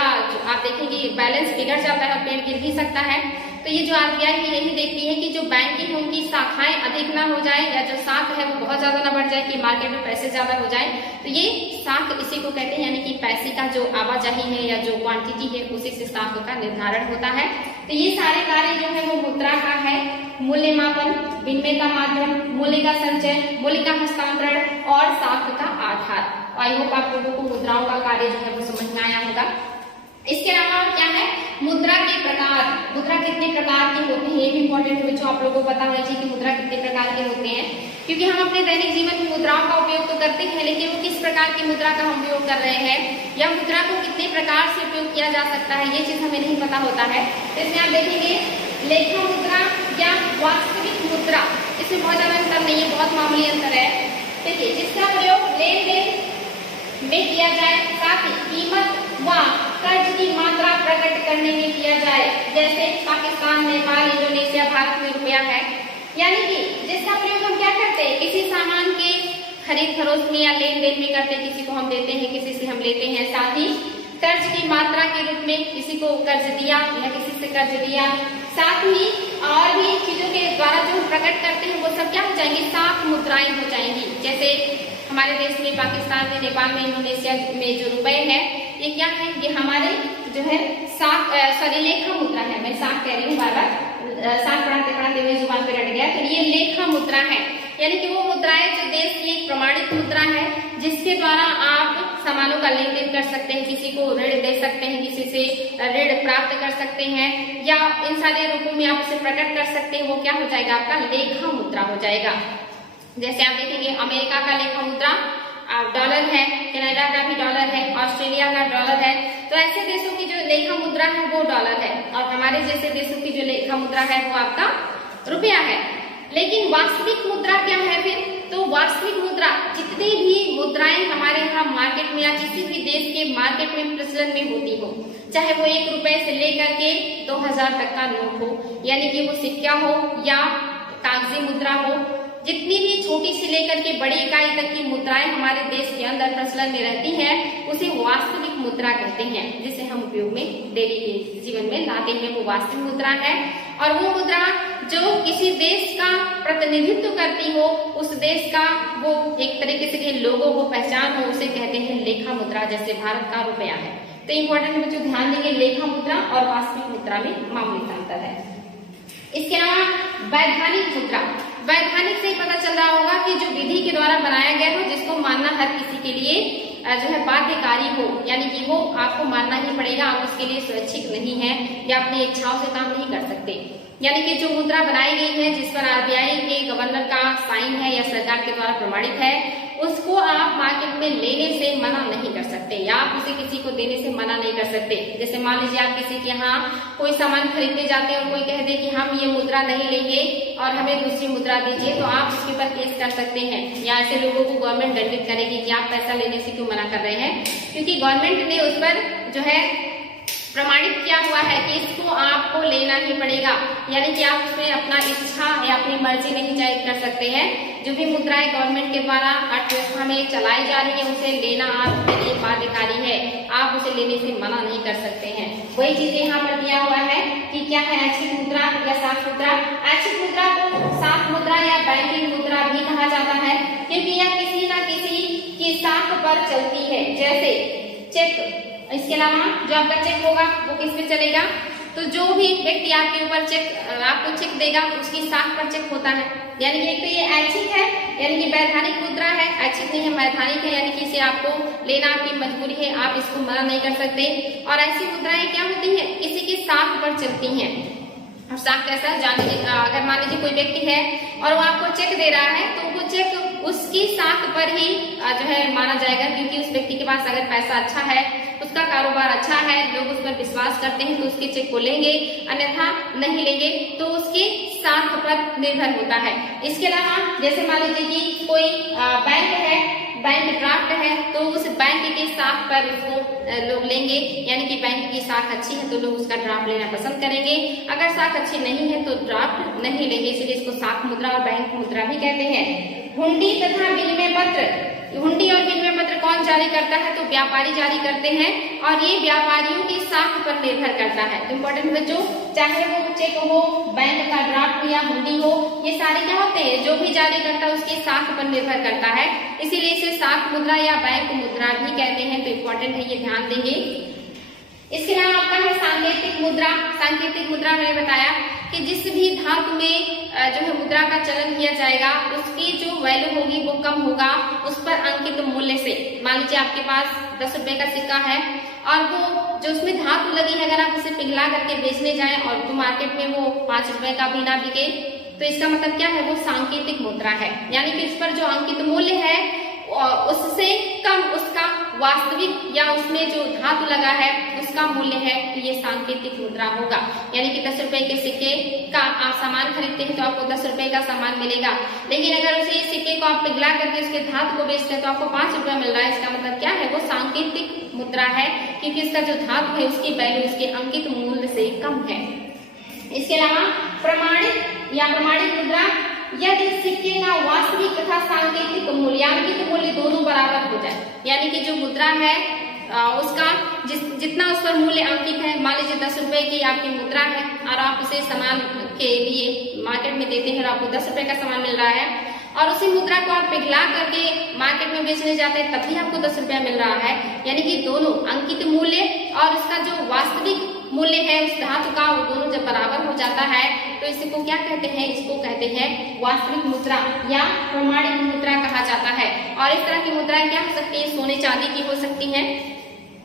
आप देखेंगे बैलेंस बिगड़ जाता है और पेड़ गिर भी सकता है। तो ये जो आरबीआई है यही देखती है कि जो बैंकिंग है उनकी शाखाएं अधिक ना हो जाए, या जो साख है वो बहुत ज्यादा ना बढ़ जाए, कि मार्केट में पैसे ज्यादा हो जाए। तो ये साख इसी को कहते हैं, यानी कि पैसे का जो आवाजाही है या जो क्वांटिटी है उसी से साख का निर्धारण होता है। तो ये सारे कार्य जो है वो मुद्रा का है, मूल्य मापन, विनिमय का माध्यम, मूल्य का संचय, मूल्य का हस्तांतरण और साख का आधार। आई होप आप लोगों को मुद्राओं का कार्य जो है वो समझ में आया होगा। इसके अलावा क्या है, मुद्रा के प्रकार, मुद्रा कितने प्रकार के होते हैं ये भी इंपॉर्टेंट है बच्चों, आप लोगों को पता होना चाहिए कि मुद्रा कितने प्रकार के होते हैं। क्योंकि हम अपने दैनिक जीवन में मुद्राओं का उपयोग तो करते हैं, लेकिन वो किस प्रकार की मुद्रा का हम उपयोग कर रहे हैं या मुद्रा को कितने प्रकार से उपयोग किया जा सकता है, ये चीज हमें नहीं पता होता है। इसमें आप देखेंगे लेखा मुद्रा या वास्तविक मुद्रा, इसमें बहुत ज्यादा अंतर नहीं है, बहुत मामूली अंतर है। देखिए, जिसका प्रयोग लेन देन में किया जाए, साथ ही कीमत व कर्ज की मात्रा प्रकट करने में किया जाए, जैसे पाकिस्तान, नेपाल, इंडोनेशिया, भारत में रुपया है। यानी कि जिसका प्रयोग हम क्या करते हैं, किसी सामान के खरीद फरोख्त में या लेन देन में करते हैं, किसी को हम देते हैं, किसी से हम लेते हैं। साथ ही कर्ज की मात्रा के रूप में किसी को कर्ज दिया या किसी से कर्ज लिया। साथ ही और भी चीजों के द्वारा जो हम प्रकट करते हैं वो सब क्या हो जाएंगी, साख मुद्राएं हो जाएंगी। जैसे हमारे देश में, पाकिस्तान में, नेपाल में, इंडोनेशिया में जो रुपए है ये क्या है, ये हमारे जो है साख लेखा मुद्रा है। मैं साख कह रही हूँ बार बार, साख पढ़ाते पढ़ाते मेरी जुबान पे रट गया। तो ये लेखा मुद्रा है, यानी कि वो मुद्राएं जो देश की एक प्रमाणित मुद्रा है जिसके द्वारा आप सामानों का लेन देन कर सकते हैं, किसी को ऋण दे सकते हैं, किसी से ऋण प्राप्त कर सकते हैं, या इन सारे रूपों में आप उसे प्रकट कर सकते हैं। वो क्या हो जाएगा, आपका लेखा मुद्रा हो जाएगा। जैसे आप देखेंगे अमेरिका का लेखा मुद्रा डॉलर है, कनाडा का भी डॉलर है, ऑस्ट्रेलिया का डॉलर है। तो ऐसे देशों की जो लेखा मुद्रा है वो डॉलर है, और हमारे जैसे देशों की जो लेखा मुद्रा है वो आपका रुपया है। लेकिन वास्तविक मुद्रा क्या है फिर, तो वास्तविक मुद्रा जितनी भी मुद्राएं हमारे यहाँ मार्केट में या किसी भी देश के मार्केट में प्रचलन में होती हो, चाहे वो 1 रुपए से लेकर के 2000 तक का नोट हो, यानी कि वो सिक्का हो या कागजी मुद्रा हो, जितनी भी छोटी से लेकर के बड़ी इकाई तक की मुद्राएं हमारे देश के अंदर प्रचलन में रहती हैं, उसे वास्तविक मुद्रा कहते हैं, जिसे हम उपयोग में डेली के जीवन में लाते हैं, वो वास्तविक मुद्रा है। और वो मुद्रा जो किसी देश का प्रतिनिधित्व करती हो, उस देश का वो एक तरीके से लोगो हो, पहचान हो, उसे कहते हैं लेखा मुद्रा। जैसे भारत का रुपया है। तो इम्पोर्टेंट बच्चों ध्यान देंगे, लेखा मुद्रा और वास्तविक मुद्रा में मामूली अंतर है। इसके अलावा वैधानिक मुद्रा, वैधानिक से पता चल रहा होगा कि जो विधि के द्वारा बनाया गया हो, जिसको मानना हर किसी के लिए जो है बाध्यकारी हो, यानी कि वो आपको मानना ही पड़ेगा, आप उसके लिए स्वैच्छिक नहीं है या अपनी इच्छाओं से काम नहीं कर सकते। यानी कि जो मुद्रा बनाई गई है जिस पर आरबीआई के गवर्नर का साइन है या सरकार के द्वारा प्रमाणित है, उसको आप मार्केट में लेने से मना नहीं कर सकते या आप उसे किसी को देने से मना नहीं कर सकते। जैसे मान लीजिए आप किसी के यहाँ कोई सामान खरीदने जाते हैं और कोई कह दे कि हम ये मुद्रा नहीं लेंगे और हमें दूसरी मुद्रा दीजिए, तो आप उसके ऊपर केस कर सकते हैं या ऐसे लोगों को गवर्नमेंट दंडित करेगी कि आप पैसा लेने से क्यों मना कर रहे हैं, क्योंकि गवर्नमेंट ने उस पर जो है प्रमाणित किया हुआ है कि इसको आपको लेना ही पड़ेगा, यानी कि आप उसमें अपना इच्छा या अपनी मर्जी नहीं जाहिर कर सकते हैं। जो भी मुद्राएं गवर्नमेंट के द्वारा अर्थव्यवस्था में चलाई जा रही है उसे लेना आपके लिए बाध्यकारी है, आप उसे लेने से मना नहीं कर सकते हैं। वही चीज यहाँ पर दिया हुआ है कि क्या है ऐच्छिक मुद्रा या साख मुद्रा। ऐच्छिक मुद्रा को साख मुद्रा या बैंकिंग मुद्रा भी कहा जाता है, क्योंकि यह किसी न किसी की साख पर चलती है, जैसे चेक। इसके अलावा जो आपका चेक होगा वो किस पे चलेगा, तो जो भी व्यक्ति आपके ऊपर आपको चेक देगा उसकी साख पर चेक होता है। यानी कि एक तो ये ऐच्छिक है, यानी कि वैधानिक मुद्रा है, ऐच्छिक नहीं है वैधानिक है, यानी कि इसे आपको लेना आपकी मजबूरी है, आप इसको मना नहीं कर सकते। और ऐसी मुद्राएं क्या होती है, किसी की साख पर चलती हैं। और साख कैसा जान लीजिए, अगर मान लीजिए कोई व्यक्ति है और वो आपको चेक दे रहा है तो वो चेक उसकी साख पर ही जो है माना जाएगा, क्योंकि उस व्यक्ति के पास अगर पैसा अच्छा है, उसका कारोबार अच्छा है, लोग उस पर विश्वास करते हैं तो उसके चेक को लेंगे, अन्यथा नहीं लेंगे, तो उसकी साख पर निर्भर होता है। इसके अलावा जैसे मान लीजिए कि कोई बैंक है, बैंक ड्राफ्ट है, तो उस बैंक के साख पर उसको लोग लेंगे, यानी कि बैंक की साख अच्छी है तो लोग उसका ड्राफ्ट लेना पसंद करेंगे, अगर साख अच्छी नहीं है तो ड्राफ्ट नहीं लेंगे, इसलिए इसको साख मुद्रा और बैंक मुद्रा भी कहते हैं। हुंडी तथा विनिमय पत्र, हुंडी और विनिमय पत्र कौन जारी करता है, तो व्यापारी जारी करते हैं और ये व्यापारियों की साख पर निर्भर करता है। तो इम्पोर्टेंट बच्चों, चाहे वो चेक हो, बैंक का ड्राफ्ट हो या हुंडी हो, ये सारे क्या होते हैं, जो भी जारी करता है उसकी साख पर निर्भर करता है, इसीलिए इसे साख मुद्रा या बैंक मुद्रा भी कहते हैं। तो इम्पोर्टेंट है, ये ध्यान देंगे। इसके अलावा आपका है सांकेतिक मुद्रा। सांकेतिक मुद्रा मैंने बताया कि जिस भी धातु में जो है मुद्रा का चलन किया जाएगा उसकी जो वैल्यू होगी वो कम होगा उस पर अंकित मूल्य से। मान लीजिए आपके पास 10 रुपए का सिक्का है और वो जो उसमें धातु लगी है, अगर आप उसे पिघला करके बेचने जाएं और तो मार्केट में वो 5 रुपए का भी ना बिके, तो इसका मतलब क्या है, वो सांकेतिक मुद्रा है, यानी कि इस पर जो अंकित मूल्य है उससे कम उसका वास्तविक या उसमें जो धातु लगा है उसका मूल्य है, तो ये सांकेतिक मुद्रा होगा। यानी कि 10 रुपए के सिक्के का आप सामान खरीदते हैं तो आपको 10 रुपए का सामान मिलेगा, लेकिन अगर उसे सिक्के को आप पिघला करके उसके धातु को बेचते हैं तो आपको 5 रुपया मिल रहा है। इसका मतलब क्या है, वो सांकेतिक मुद्रा है, क्योंकि इसका जो धातु है उसकी वैल्यू उसके अंकित मूल्य से कम है। इसके अलावा प्रमाणित या प्रमाणित मुद्रा, यदि सिक्के का वास्तविक तथा सांकेतिक मूल्यांकित मूल्य दोनों बराबर हो जाए, यानी कि जो मुद्रा है उसका जितना उस पर मूल्य अंकित है, मान लीजिए 10 रुपए की आपकी मुद्रा है और आप उसे सामान के लिए मार्केट में देते हैं और आपको 10 रुपए का सामान मिल रहा है, और उसी मुद्रा को आप पिघला करके मार्केट में बेचने जाते हैं तब भी आपको 10 रुपया मिल रहा है, यानी कि दोनों अंकित मूल्य और उसका जो वास्तविक मूल्य है उस धातु का, वो दोनों जब बराबर हो जाता है तो इसको क्या कहते हैं, इसको कहते हैं वास्तविक मुद्रा या प्रमाणित मुद्रा कहा जाता है। और इस तरह की मुद्राएं क्या हो सकती है, सोने चांदी की हो सकती हैं,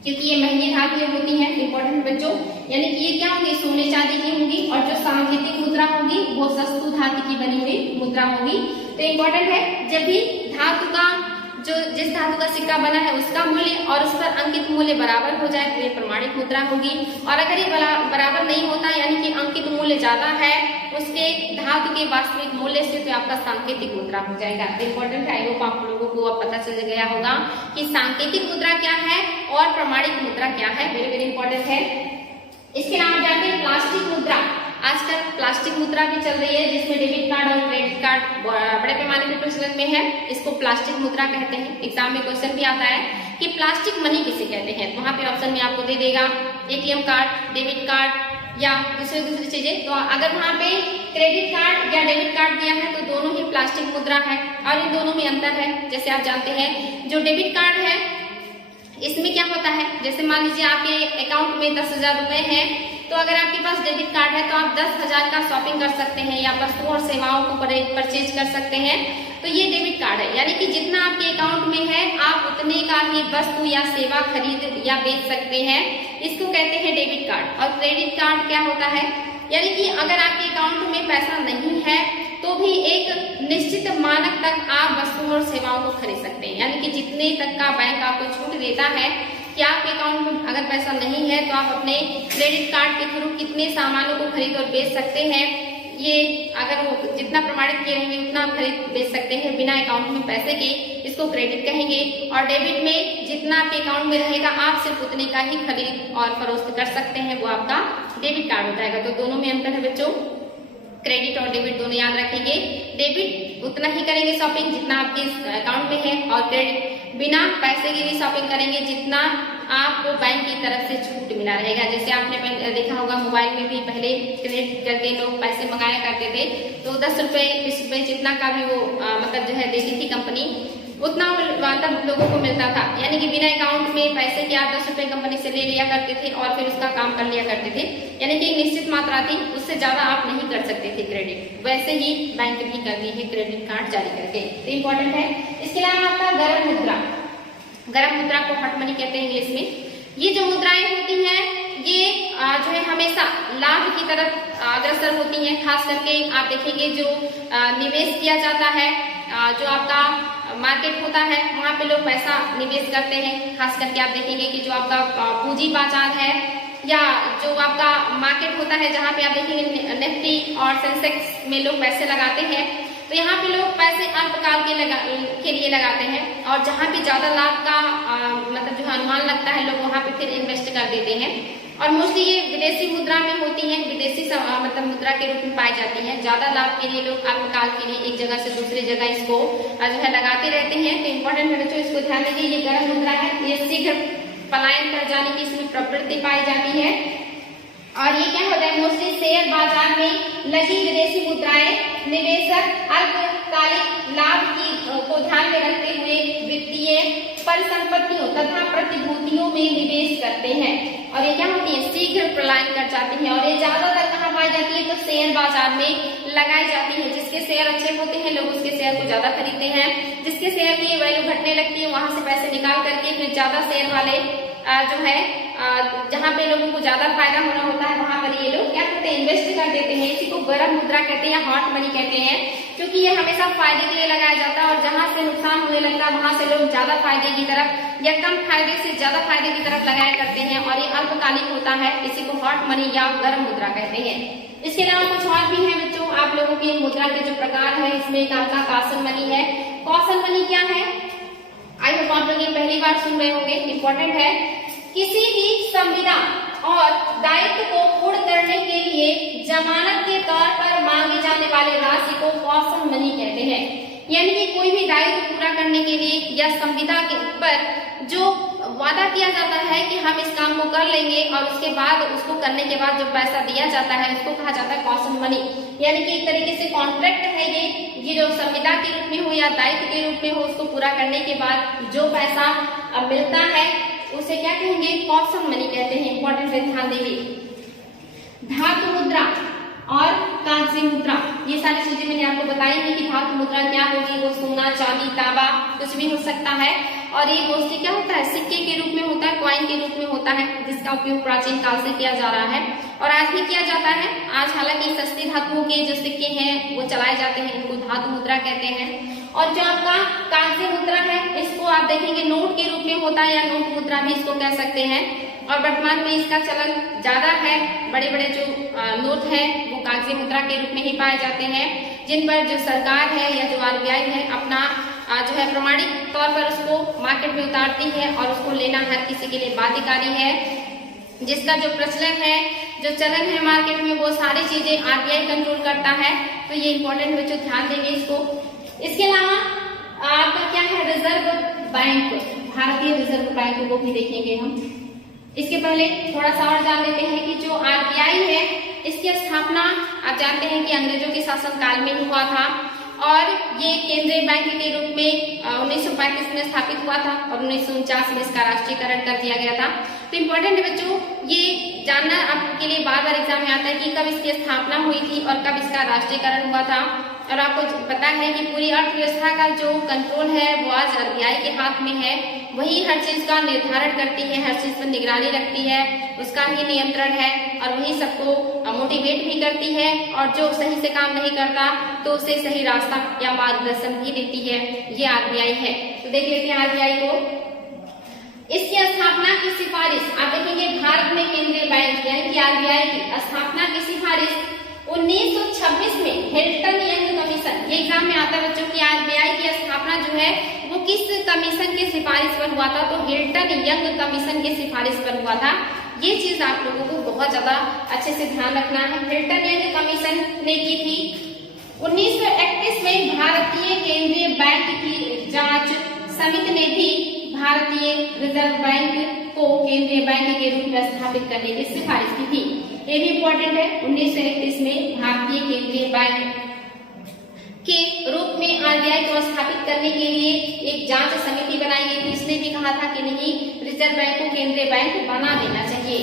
क्योंकि ये महंगी धातुएं होती हैं। इंपॉर्टेंट बच्चों, यानी कि ये क्या होगी, सोने चांदी की होंगी, और जो सांकेतिक मुद्रा होगी वो सस्तु धातु की बनी हुई मुद्रा होगी। तो इम्पोर्टेंट है, जब भी धातु का जो जिस धातु का सिक्का बना है उसका मूल्य और उस पर अंकित मूल्य बराबर हो जाए तो ये प्रमाणित मुद्रा होगी, और अगर ये बराबर नहीं होता यानी कि अंकित मूल्य ज्यादा है उसके धातु के वास्तविक मूल्य से, तो आपका सांकेतिक मुद्रा हो जाएगा। तो इम्पोर्टेंट है, आई होप आप लोगों को अब पता चल गया होगा कि सांकेतिक मुद्रा क्या है और प्रमाणित मुद्रा क्या है। वेरी वेरी इंपॉर्टेंट है। इसके नाम जाते हैं प्लास्टिक मुद्रा। आजकल प्लास्टिक मुद्रा भी चल रही है जिसमें डेबिट कार्ड और क्रेडिट कार्ड बड़े पैमाने पर प्रचलन में है, इसको प्लास्टिक मुद्रा कहते हैं। एग्जाम में क्वेश्चन भी आता है कि प्लास्टिक मनी किसे कहते हैं, वहां पे ऑप्शन में आपको दे देगा एटीएम कार्ड, डेबिट कार्ड या दूसरी चीजें। तो अगर वहां पे क्रेडिट कार्ड या डेबिट कार्ड दिया है तो दोनों ही प्लास्टिक मुद्रा है, और इन दोनों में अंतर है। जैसे आप जानते हैं जो डेबिट कार्ड है इसमें क्या होता है, जैसे मान लीजिए आपके अकाउंट में 10,000 रुपए हैं तो अगर आपके पास डेबिट कार्ड है तो आप 10,000 का शॉपिंग कर सकते हैं या वस्तुओं और सेवाओं को परचेज कर सकते हैं। तो ये डेबिट कार्ड है, यानी कि जितना आपके अकाउंट में है आप उतने का ही वस्तु या सेवा खरीद या बेच सकते हैं। इसको कहते हैं डेबिट कार्ड। और क्रेडिट कार्ड क्या होता है, यानी कि अगर आपके अकाउंट में पैसा नहीं है तो भी एक निश्चित मानक तक आप वस्तुओं और सेवाओं को खरीद सकते हैं, यानी कि जितने तक का बैंक आपको छूट देता है कि आपके अकाउंट में अगर पैसा नहीं है तो आप अपने क्रेडिट कार्ड के थ्रू कितने सामानों को खरीद और बेच सकते हैं। ये अगर वो जितना प्रमाणित किए होंगे उतना आप खरीद बेच सकते हैं बिना अकाउंट में पैसे के, इसको क्रेडिट कहेंगे। और डेबिट में जितना आपके अकाउंट में रहेगा आप सिर्फ उतने का ही खरीद और फरोख्त कर सकते हैं, वो आपका डेबिट कार्ड हो जाएगा। तो दोनों में अंतर है बच्चों, क्रेडिट और डेबिट दोनों याद रखेंगे। डेबिट उतना ही करेंगे शॉपिंग जितना आपके अकाउंट में है, और क्रेडिट बिना पैसे के भी शॉपिंग करेंगे जितना आपको बैंक की तरफ से छूट मिला रहेगा। जैसे आपने देखा होगा मोबाइल में भी पहले क्रेडिट करके लोग पैसे मंगाया करते थे, तो 10 रुपए 20 रुपए जितना का भी वो मतलब जो है देती थी कंपनी, उतना मतलब लोगों को मिलता था। यानी कि बिना अकाउंट में पैसे के आप 10 रुपए कंपनी से ले लिया करते थे और फिर उसका काम कर लिया करते थे, यानी कि एक निश्चित मात्रा थी, उससे ज्यादा आप नहीं कर सकते थे क्रेडिट। वैसे ही बैंक भी करती है क्रेडिट कार्ड जारी करके, तो इम्पोर्टेंट है। इसके अलावा आपका गर्म मुद्रा, गर्म मुद्रा को हॉट मनी कहते हैं इंग्लिश में। ये जो मुद्राएं होती हैं ये जो है हमेशा लाभ की तरफ अग्रसर होती हैं। खास करके आप देखेंगे जो निवेश किया जाता है, जो आपका मार्केट होता है वहाँ पे लोग पैसा निवेश करते हैं। खास करके आप देखेंगे कि जो आपका पूंजी बाजार है या जो आपका मार्केट होता है जहाँ पे आप देखेंगे निफ्टी और सेंसेक्स में लोग पैसे लगाते हैं, तो यहाँ पे लोग पैसे अल्पकाल के लिए लगाते हैं, और जहाँ पे ज्यादा लाभ का मतलब जो अनुमान लगता है लोग वहाँ पे फिर इन्वेस्ट कर देते हैं। और मोस्टली ये विदेशी मुद्रा में होती है, विदेशी मतलब मुद्रा के रूप में पाई जाती है। ज्यादा लाभ के लिए लोग अल्पकाल के लिए एक जगह से दूसरी जगह इसको जो है लगाते रहते हैं। तो इम्पोर्टेंट है बच्चों, इसको ध्यान दीजिए। ये गर्म मुद्रा है, ये शीघ्र पलायन कर जाने की इसमें प्रवृत्ति पाई जाती है। और ये क्या होता है, मोस्टली शेयर बाजार में लगी विदेशी मुद्राएं निवेशक अल्पकालिक लाभ की को ध्यान में रखते हुए वित्तीय परिसंपत्तियों तथा प्रतिभूतियों में निवेश करते हैं। और ये क्या होती है, शीघ्र पलायन कर जाती है। और ये ज्यादातर कहाँ पाई जाती है, तो शेयर बाजार में लगाई जाती है। जिसके शेयर अच्छे होते हैं लोग उसके शेयर को ज्यादा खरीदते हैं, जिसके शेयर की वैल्यू घटने लगती है वहां से पैसे निकाल करके फिर ज्यादा शेयर वाले जो है जहाँ पे लोगों को ज्यादा फायदा होना होता है वहां पर ये लोग क्या करते हैं, इन्वेस्ट कर देते हैं। इसी को गर्म मुद्रा कहते हैं या हॉट मनी कहते हैं, क्योंकि ये हमेशा फायदे के लिए लगाया जाता है। और जहाँ से नुकसान होने लगता है वहां से लोग ज्यादा फायदे की तरफ या कम फायदे से ज्यादा फायदे की तरफ लगाया करते हैं, और ये अल्पकालिक होता है। इसी को हॉट मनी या गर्म मुद्रा कहते हैं। इसके अलावा कुछ और भी है बच्चों, आप लोगों के मुद्रा के जो प्रकार है इसमें एक आपका कॉशन मनी है। कॉशन मनी क्या है, आई होप आप लोग ये पहली बार सुन रहे होंगे, इम्पोर्टेंट है। किसी भी संविदा और दायित्व को पूर्ण करने के लिए जमानत के तौर पर मांगे जाने वाले राशि को कॉशन मनी कहते हैं। यानी कि कोई भी दायित्व पूरा करने के लिए या संविदा के ऊपर जो वादा किया जाता है कि हम इस काम को कर लेंगे, और उसके बाद उसको करने के बाद जो पैसा दिया जाता है उसको कहा जाता है कॉशन मनी। यानी कि एक तरीके से कॉन्ट्रैक्ट है ये जो संविदा के रूप में हो या दायित्व के रूप में हो, उसको पूरा करने के बाद जो पैसा मिलता है उसे क्या कहेंगे, कॉशन मनी कहते हैं। इंपॉर्टेंट है, ध्यान देंगे। धातु मुद्रा और कागजी मुद्रा, ये सारी चीजें मैंने आपको बताई है कि धातु मुद्रा क्या होगी, वो सोना चांदी तांबा कुछ भी हो सकता है। और ये मोस्टली क्या होता है, सिक्के के रूप में होता है, कॉइन के रूप में होता है, जिसका उपयोग प्राचीन काल से किया जा रहा है और आज भी किया जाता है। आज हालांकि सस्ती धातुओं के जो सिक्के हैं वो चलाए जाते हैं, इनको धातु मुद्रा कहते हैं। और जो आपका कागजी मुद्रा है इसको आप देखेंगे नोट के रूप में होता है या नोट मुद्रा भी इसको कह सकते हैं। और वर्तमान में इसका चलन ज्यादा है, बड़े बड़े जो नोट है वो कागजी मुद्रा के रूप में ही पाए जाते हैं, जिन पर जो सरकार है या जो RBI है अपना जो है प्रमाणिक तौर पर उसको मार्केट में उतारती है और उसको लेना हर किसी के लिए बाध्यकारी है। जिसका जो प्रचलन है, जो चलन है मार्केट में, वो सारी चीजें RBI कंट्रोल करता है। तो ये इंपॉर्टेंट बच्चों, ध्यान देंगे इसको। इसके अलावा आपका क्या है, रिजर्व बैंक, भारतीय रिजर्व बैंक को भी देखेंगे हम। इसके पहले थोड़ा सा और जान लेते हैं कि जो RBI है इसकी स्थापना आप जानते हैं कि अंग्रेजों के शासन काल में हुआ था। और ये केंद्रीय बैंक के रूप में 1935 में स्थापित हुआ था और 1949 में इसका राष्ट्रीयकरण कर दिया गया था। तो इम्पोर्टेंट है बच्चों, ये जानना आपके लिए बार बार एग्जाम में आता है कि कब इसकी स्थापना हुई थी और कब इसका राष्ट्रीयकरण हुआ था। और आपको पता है कि पूरी अर्थव्यवस्था का जो कंट्रोल है वो आज आरबीआई के हाथ में है। वही हर चीज का निर्धारण करती है, हर चीज पर निगरानी रखती है, उसका ही नियंत्रण है और वही सबको मोटिवेट भी करती है और जो सही से काम नहीं करता तो उसे सही रास्ता या मार्गदर्शन भी देती है। ये आरबीआई है। तो देख लेते हैं आरबीआई को। इसकी स्थापना की सिफारिश आप देखेंगे, भारत में केंद्रीय बैंक यानी कि आरबीआई की स्थापना की सिफारिश 1926 में हिल्टन यंग कमीशन, ये एग्जाम में आता है बच्चों की आरबीआई की स्थापना जो है वो किस कमीशन के सिफारिश पर हुआ था, तो हिल्टन यंग कमीशन के सिफारिश पर हुआ था। ये चीज आप लोगों को बहुत ज्यादा अच्छे से ध्यान रखना है। हिल्टन यंग कमीशन ने की थी। 1931 में भारतीय केंद्रीय बैंक की जांच समिति ने भी भारतीय रिजर्व बैंक को केंद्रीय बैंक के रूप में स्थापित करने की सिफारिश की थी। ये भी इम्पोर्टेंट है। 1931 में भारतीय केंद्रीय बैंक के रूप में आरबीआई को स्थापित करने के लिए एक जांच समिति बनाई गई थी। इसने भी कहा था कि नहीं, रिजर्व बैंक को केंद्रीय बैंक बना देना चाहिए।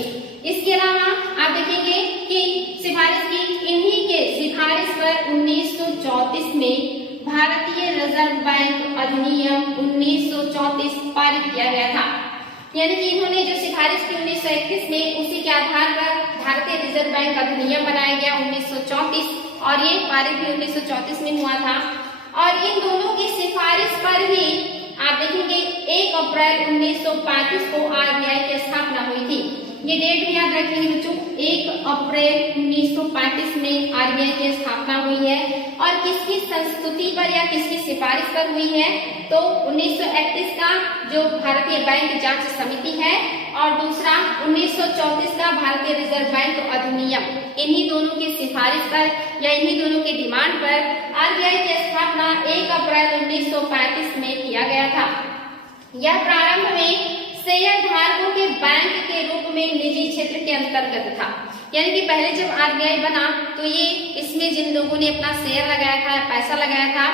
इसके अलावा आप देखेंगे कि सिफारिश की इन्हीं के सिफारिश पर 1934 में भारतीय रिजर्व बैंक अधिनियम 1934 पारित किया गया था। यानी कि इन्होंने जो सिफारिश की 1931 में, उसी के आधार पर भारतीय रिजर्व बैंक अधिनियम बनाया गया 1934 और ये पारित भी 1934 में हुआ था। और इन दोनों की सिफारिश पर ही आप देखेंगे 1 अप्रैल 1935 को आरबीआई की स्थापना हुई थी। ये डेट भी याद रखेंगे बच्चों, 1 अप्रैल 1935 में आरबीआई की स्थापना हुई है। और किसकी संस्तुति पर या किसकी सिफारिश पर हुई है, तो 1931 का जो भारतीय बैंक जांच समिति है और दूसरा 1934 का भारतीय रिजर्व बैंक अधिनियम, इन्हीं दोनों की सिफारिश पर या इन्हीं दोनों की डिमांड पर आरबीआई की स्थापना 1 अप्रैल 1935 में किया गया था। यह प्रारंभ में शेयर धारकों के बैंक के रूप में निजी क्षेत्र के अंतर्गत था। यानी कि पहले जब आरबीआई बना तो ये इसमें जिन लोगों ने अपना शेयर लगाया था, पैसा लगाया था,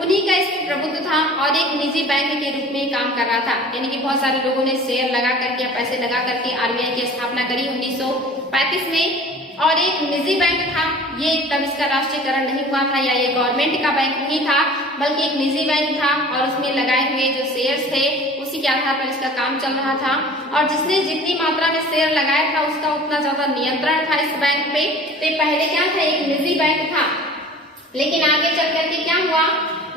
उन्हीं का इसमें प्रभुत्व था और एक निजी बैंक के रूप में काम कर रहा था। यानी कि बहुत सारे लोगों ने शेयर लगा करके या पैसे लगा करके आरबीआई की स्थापना करी 1935 में। और एक निजी बैंक था, ये तब इसका राष्ट्रीयकरण नहीं हुआ था या ये गवर्नमेंट का बैंक नहीं था, बल्कि एक निजी बैंक था और उसमें लगाए हुए जो शेयर्स थे उसी के आधार पर इसका काम चल रहा था। और जिसने जितनी मात्रा में शेयर लगाया था उसका उतना ज्यादा नियंत्रण था इस बैंक पे। तो पहले क्या था, एक निजी बैंक था, लेकिन आगे चल करके क्या हुआ,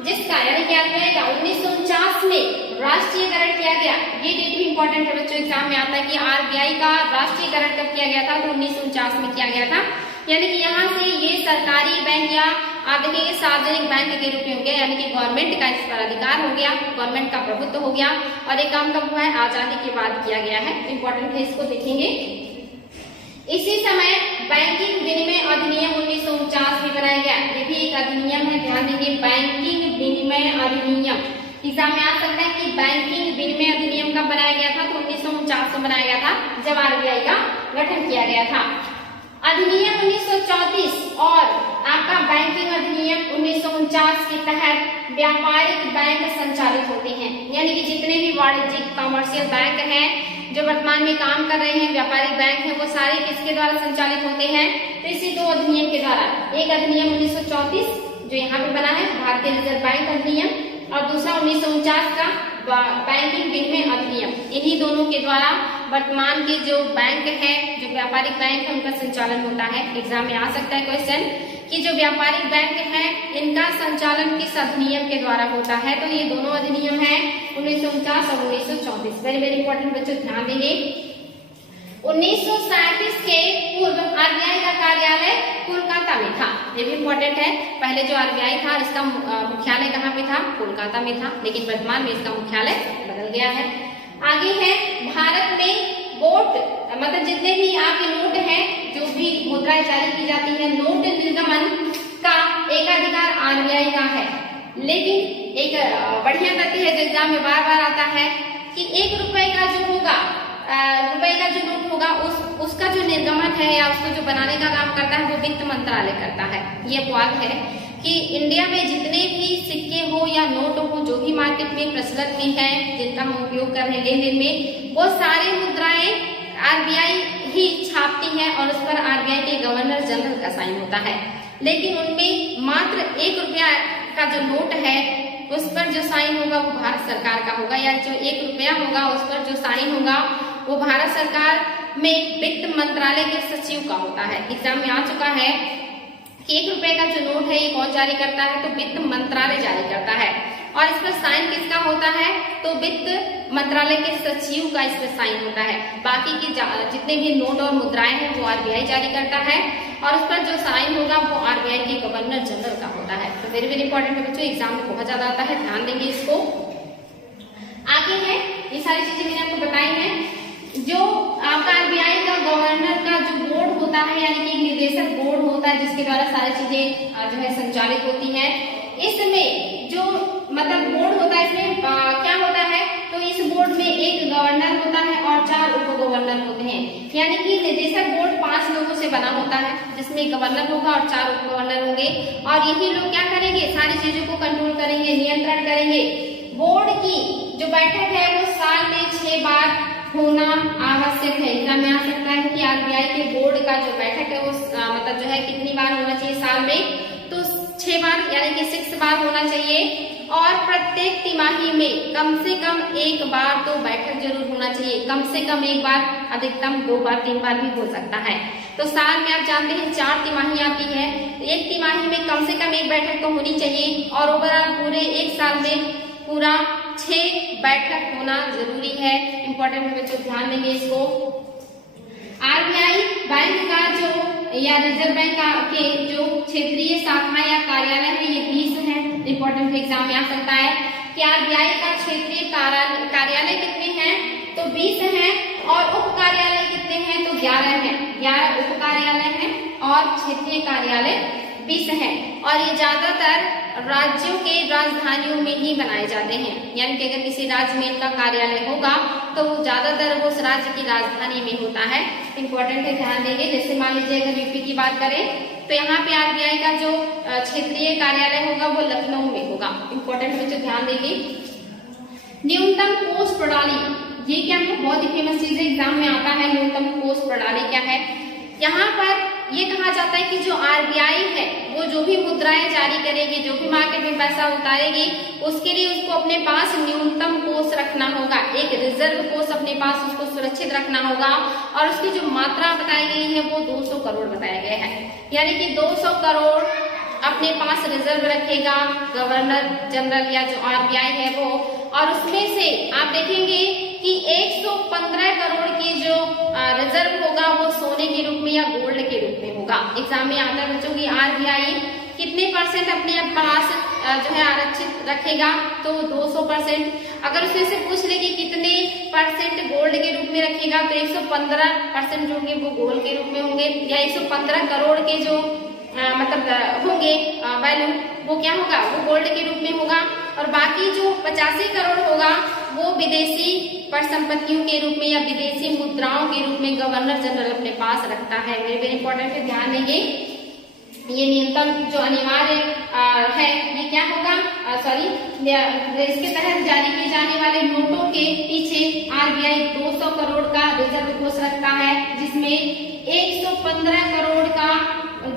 जिसका यानी कि आरबीआई का 1949 में राष्ट्रीयकरण किया गया। ये डेट भी इंपॉर्टेंट है बच्चों, एग्जाम में आता है कि आरबीआई का राष्ट्रीयकरण कब किया गया था, तो 1949 में किया गया था। यानी कि यहाँ से ये सरकारी बैंक या आप देखेंगे सार्वजनिक बैंक के रूप में हो गया, यानी कि गवर्नमेंट का इस पर अधिकार हो गया, गवर्नमेंट का प्रभुत्व हो गया। और ये काम कब हुआ है, आजादी के बाद किया गया है। इंपॉर्टेंट है, इसको देखेंगे। इसी समय बैंकिंग विनिमय अधिनियम 1949 भी बनाया गया। ये भी एक अधिनियम है, ध्यान देंगे, बैंकिंग विनिमय अधिनियम। एग्जाम में आ सकता है कि बैंकिंग विनिमय अधिनियम कब बनाया गया था, तो 1949 में बनाया गया था जब आरबीआई का गठन किया गया था। अधिनियम 1934 और आपका बैंकिंग अधिनियम 1949 के तहत व्यापारिक बैंक संचालित होते हैं। यानी कि जितने भी वाणिज्यिक कमर्शियल बैंक हैं जो वर्तमान में काम कर रहे हैं, व्यापारिक बैंक हैं, वो सारे किसके द्वारा संचालित होते हैं, तो इसी दो अधिनियम के द्वारा। एक अधिनियम 1934 जो यहाँ पे बना है भारतीय रिजर्व बैंक अधिनियम, और दूसरा 1949 का बैंकिंग विनिमय अधिनियम। इन्हीं दोनों के द्वारा वर्तमान के जो बैंक है, जो व्यापारिक बैंक है, उनका संचालन होता है। एग्जाम में आ सकता है क्वेश्चन कि जो व्यापारिक बैंक है इनका संचालन किस अधिनियम के द्वारा होता है, तो ये दोनों अधिनियम है 1949 और 1934। वेरी वेरी इंपॉर्टेंट बच्चों, ध्यान देंगे। 1937 के पूर्व आरबीआई का कार्यालय कोलकाता में था। ये भी इम्पोर्टेंट है। पहले जो आरबीआई था इसका मुख्यालय कहाँ पे था, कोलकाता में था, लेकिन वर्तमान में इसका मुख्यालय बदल गया है। आगे है भारत में वोट, मतलब जितने भी आपके नोट हैं, जो भी मुद्राएं जारी की जाती है, नोट निर्गमन का एकाधिकार आरबीआई का है। लेकिन एक बढ़िया तथ्य है जो एग्जाम में बार बार आता है कि 1 रुपए का जो होगा रुपए का जो नोट होगा उसका जो निर्गमन है या उसको जो बनाने का काम करता है वो वित्त मंत्रालय करता है। ये बात है कि इंडिया में जितने भी सिक्के हो या नोट हो जो भी मार्केट में प्रचलित में है, जिनका हम उपयोग कर रहे हैं लेन देन में, वो सारी मुद्राएं आरबीआई ही छापती है और उस पर आरबीआई के गवर्नर जनरल का साइन होता है। लेकिन उनमें मात्र 1 रुपया का जो नोट है उस पर जो साइन होगा वो भारत सरकार का होगा, या जो 1 रुपया होगा उस पर जो साइन होगा वो भारत सरकार में वित्त मंत्रालय के सचिव का होता है। एग्जाम में आ चुका है कि 1 रुपए का जो नोट है ये कौन जारी करता है, तो वित्त मंत्रालय जारी करता है। और इस पर साइन किसका होता है, तो वित्त मंत्रालय के सचिव का इस पर साइन होता है। बाकी के जितने भी नोट और मुद्राएं हैं वो आरबीआई जारी करता है और उस पर जो साइन होगा वो आरबीआई के गवर्नर जनरल का होता है। तो वेरी वेरी इंपॉर्टेंट है बच्चों, एग्जाम में बहुत ज्यादा आता है, ध्यान देंगे इसको। आगे है, ये सारी चीजें मैंने आपको बताई हैं। जो आपका आरबीआई का गवर्नर का जो बोर्ड होता है, यानी कि निदेशक बोर्ड होता है जिसके द्वारा सारी चीजें जो है संचालित होती हैं। इसमें जो मतलब बोर्ड होता है, इसमें क्या होता है, तो इस बोर्ड में एक गवर्नर होता है और 4 उप गवर्नर होते हैं। यानी कि निदेशक बोर्ड 5 लोगों से बना होता है, जिसमें गवर्नर होगा और 4 उप गवर्नर होंगे। और यही लोग क्या करेंगे, सारी चीजों को कंट्रोल करेंगे, नियंत्रण करेंगे। बोर्ड की जो बैठक है वो साल में 6 बार होना आवश्यक है। एग्जाम में आ सकता है कि आरबीआई के बोर्ड का जो बैठक है वो मतलब जो है कितनी बार होना चाहिए साल में, तो 6 बार यानी कि 6 बार होना चाहिए। और प्रत्येक तिमाही में कम से कम 1 बार तो बैठक जरूर होना चाहिए, कम से कम 1 बार, अधिकतम 2 बार 3 बार भी हो सकता है। तो साल में आप जानते हैं 4 तिमाही आती है, एक तिमाही में कम से कम 1 बैठक तो होनी चाहिए और ओवरऑल पूरे 1 साल में पूरा 6 बैठक होना जरूरी है। इंपॉर्टेंट है बच्चों, ध्यान देंगे इसको। आरबीआई बैंक का जो या रिजर्व बैंक के जो क्षेत्रीय शाखा या कार्यालय है ये 20 है। इंपॉर्टेंट एग्जाम में आ सकता है कि आरबीआई का क्षेत्रीय कार्यालय कितने हैं, तो 20 हैं और उप कार्यालय कितने हैं, तो 11 हैं। 11 उप कार्यालय हैं और क्षेत्रीय कार्यालय 20 है। और ये ज्यादातर राज्यों के राजधानियों में ही बनाए जाते हैं, यानी कि अगर किसी राज्य में इनका कार्यालय होगा तो वो ज्यादातर उस राज्य की राजधानी में होता है। इंपॉर्टेंट है, ध्यान देंगे। जैसे मान लीजिए अगर यूपी की बात करें तो यहाँ पे आरबीआई का जो क्षेत्रीय कार्यालय होगा वो लखनऊ में होगा। इंपॉर्टेंट बच्चों ध्यान देंगे। न्यूनतम कोष प्रणाली, ये क्या है, बहुत ही फेमस चीज है, एग्जाम में आता है। न्यूनतम कोष प्रणाली क्या है, यहाँ पर ये कहा जाता है कि जो आरबीआई है वो जो भी मुद्राएं जारी करेगी, जो भी मार्केट में पैसा उतारेगी, उसके लिए उसको अपने पास न्यूनतम कोष रखना होगा, एक रिजर्व कोष अपने पास उसको सुरक्षित रखना होगा। और उसकी जो मात्रा बताई गई है वो 200 करोड़ बताया गया है, यानी कि 200 करोड़ अपने पास रिजर्व रखेगा गवर्नर जनरल या जो आरबीआई है वो। और उसमें से आप देखेंगे कि 115 करोड़ की जो रिजर्व होगा वो सोने के रूप में या गोल्ड के रूप में होगा। एग्जाम में आता है बच्चों की आरबीआई कितने % अपने पास जो है आरक्षित रखेगा, तो 200%। अगर उसमें से पूछ ले कि कितने % गोल्ड के रूप में रखेगा, तो 115% जो होंगे वो गोल्ड के रूप में होंगे, या 115 करोड़ के जो मतलब होंगे वैल्यू वो क्या होगा, वो गोल्ड के रूप में होगा। और बाकी जो 85 करोड़ होगा वो विदेशी परिसंपत्तियों के रूप में या विदेशी मुद्राओं के रूप में गवर्नर जनरल अपने पास रखता है। वेरी वेरी इंपॉर्टेंट है, ध्यान देंगे। ये न्यूनतम जो अनिवार्य है ये क्या होगा, इसके तहत जारी किए जाने वाले नोटों के पीछे आरबीआई 200 करोड़ का रिजर्व कोष रखता है, जिसमें 115 करोड़ का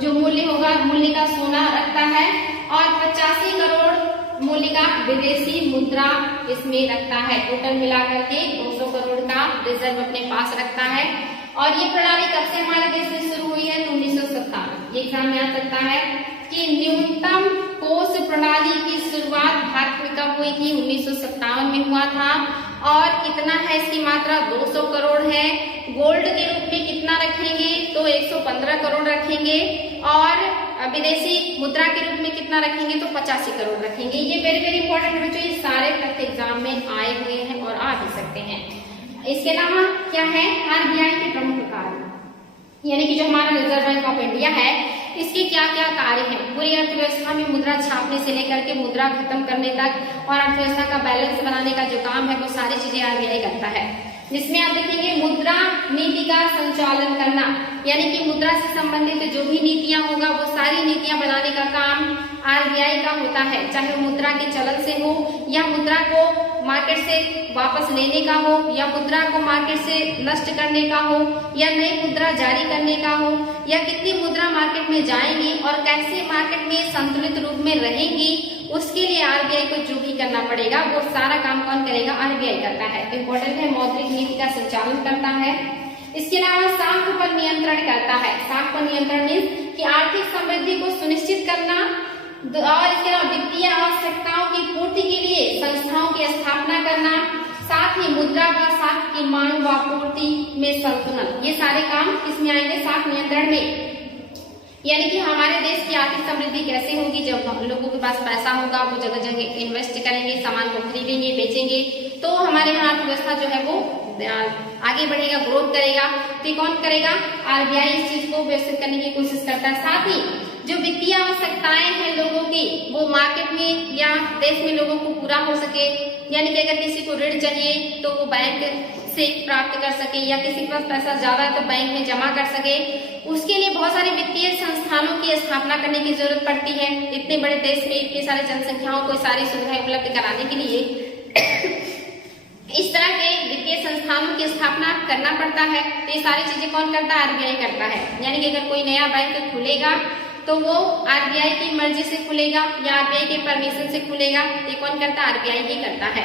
जो मूल्य होगा, मूल्य का सोना रखता है और 85 करोड़ मूल्य का विदेशी मुद्रा इसमें रखता है। टोटल मिलाकर के 200 करोड़ का रिजर्व अपने पास रखता है। और ये प्रणाली कब से हमारे देश में शुरू हुई है, तो 1957। ये एग्जाम में आ सकता है कि न्यूनतम कोष प्रणाली की शुरुआत भारत में कब हुई थी, 1957 में हुआ था। और कितना है इसकी मात्रा, 200 करोड़ है। गोल्ड के रूप में कितना रखेंगे, तो 115 करोड़ रखेंगे। और विदेशी मुद्रा के रूप में कितना रखेंगे, तो 85 करोड़ रखेंगे। ये वेरी वेरी इंपॉर्टेंट है बच्चों, ये सारे तथ्य एग्जाम में आए हुए हैं और आ भी सकते हैं। इसके अलावा क्या है, आरबीआई के प्रमुख कार्य, यानी कि जो हमारा रिजर्व बैंक ऑफ इंडिया है इसके क्या क्या कार्य हैं। पूरी अर्थव्यवस्था में मुद्रा छापने से लेकर के मुद्रा खत्म करने तक और अर्थव्यवस्था का बैलेंस बनाने का जो काम है वो सारी चीजें आरबीआई करता है। जिसमें आप देखेंगे मुद्रा नीति का संचालन करना, यानी कि मुद्रा से संबंधित जो भी नीतियां होगा वो सारी नीतियां बनाने का काम आरबीआई का होता है, चाहे वो मुद्रा के चलन से हो या मुद्रा को मार्केट से वापस लेने का हो या मुद्रा को मार्केट से नष्ट करने का हो या नई मुद्रा जारी करने का हो या कितनी मुद्रा मार्केट में जाएंगी और कैसे मार्केट में संतुलित रूप में रहेंगी, उसके लिए आरबीआई को जो भी करना पड़ेगा वो सारा काम कौन करेगा, आरबीआई करता है। तो इम्पोर्टेंट है, मौद्रिक नीति का संचालन करता है। इसके अलावा साख पर नियंत्रण करता है। साख पर नियंत्रण मीन्स कि आर्थिक समृद्धि को सुनिश्चित करना और इसके अलावा वित्तीय आवश्यकताओं की पूर्ति के लिए संस्थाओं की स्थापना करना, साथ ही मुद्रा व साख की मांग व आपूर्ति में संतुलन, ये सारे काम किसमें आएंगे, साख नियंत्रण में। यानी कि हमारे देश की आर्थिक समृद्धि कैसे होगी, जब लोगों के पास पैसा होगा, वो जगह जगह इन्वेस्ट करेंगे, सामान को खरीदेंगे, बेचेंगे, तो हमारे यहाँ अर्थव्यवस्था जो है वो आगे बढ़ेगा, ग्रोथ करेगा। तो कौन करेगा, आरबीआई इस चीज को व्यवस्थित करने की कोशिश करता है। साथ ही जो वित्तीय आवश्यकताएं हैं लोगों की, वो मार्केट में या देश में लोगों को पूरा हो सके, यानी कि अगर किसी को ऋण चाहिए तो वो बैंक से प्राप्त कर सके या किसी के पास पैसा ज्यादा है तो बैंक में जमा कर सके, उसके लिए बहुत सारे वित्तीय संस्थानों की स्थापना करने की जरूरत पड़ती है। इतने बड़े देश में इतनी सारी जनसंख्याओं को सारी सुविधाएं उपलब्ध कराने के लिए इस तरह के वित्तीय संस्थानों की स्थापना करना पड़ता है। तो ये सारी चीजें कौन करता है, आरबीआई करता है। यानी कि अगर कोई नया बैंक खुलेगा तो वो आरबीआई की मर्जी से खुलेगा या आरबीआई के परमिशन से खुलेगा, ये कौन करता है, आरबीआई ही करता है।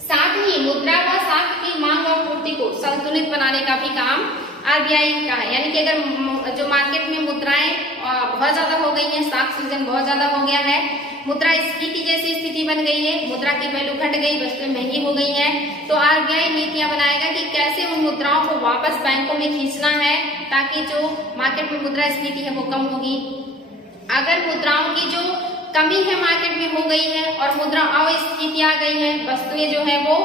साथ ही मुद्रा व साख की मांग और पूर्ति को संतुलित बनाने का भी काम आरबीआई का है। यानी कि अगर जो मार्केट में मुद्राएं बहुत ज्यादा हो गई हैं, साख सृजन बहुत ज्यादा हो गया है, मुद्रा स्फीति जैसी स्थिति बन गई है, मुद्रा की वैल्यू घट गई, वस्तुएं महंगी हो गई हैं, तो आरबीआई नीतियां बनाएगा कि कैसे उन मुद्राओं को वापस बैंकों में खींचना है ताकि जो मार्केट में मुद्रा स्फीति है वो कम होगी। अगर मुद्राओं की जो कमी है मार्केट में हो गई है और मुद्रा अस्फीति आ गई है, वस्तुएं जो है वो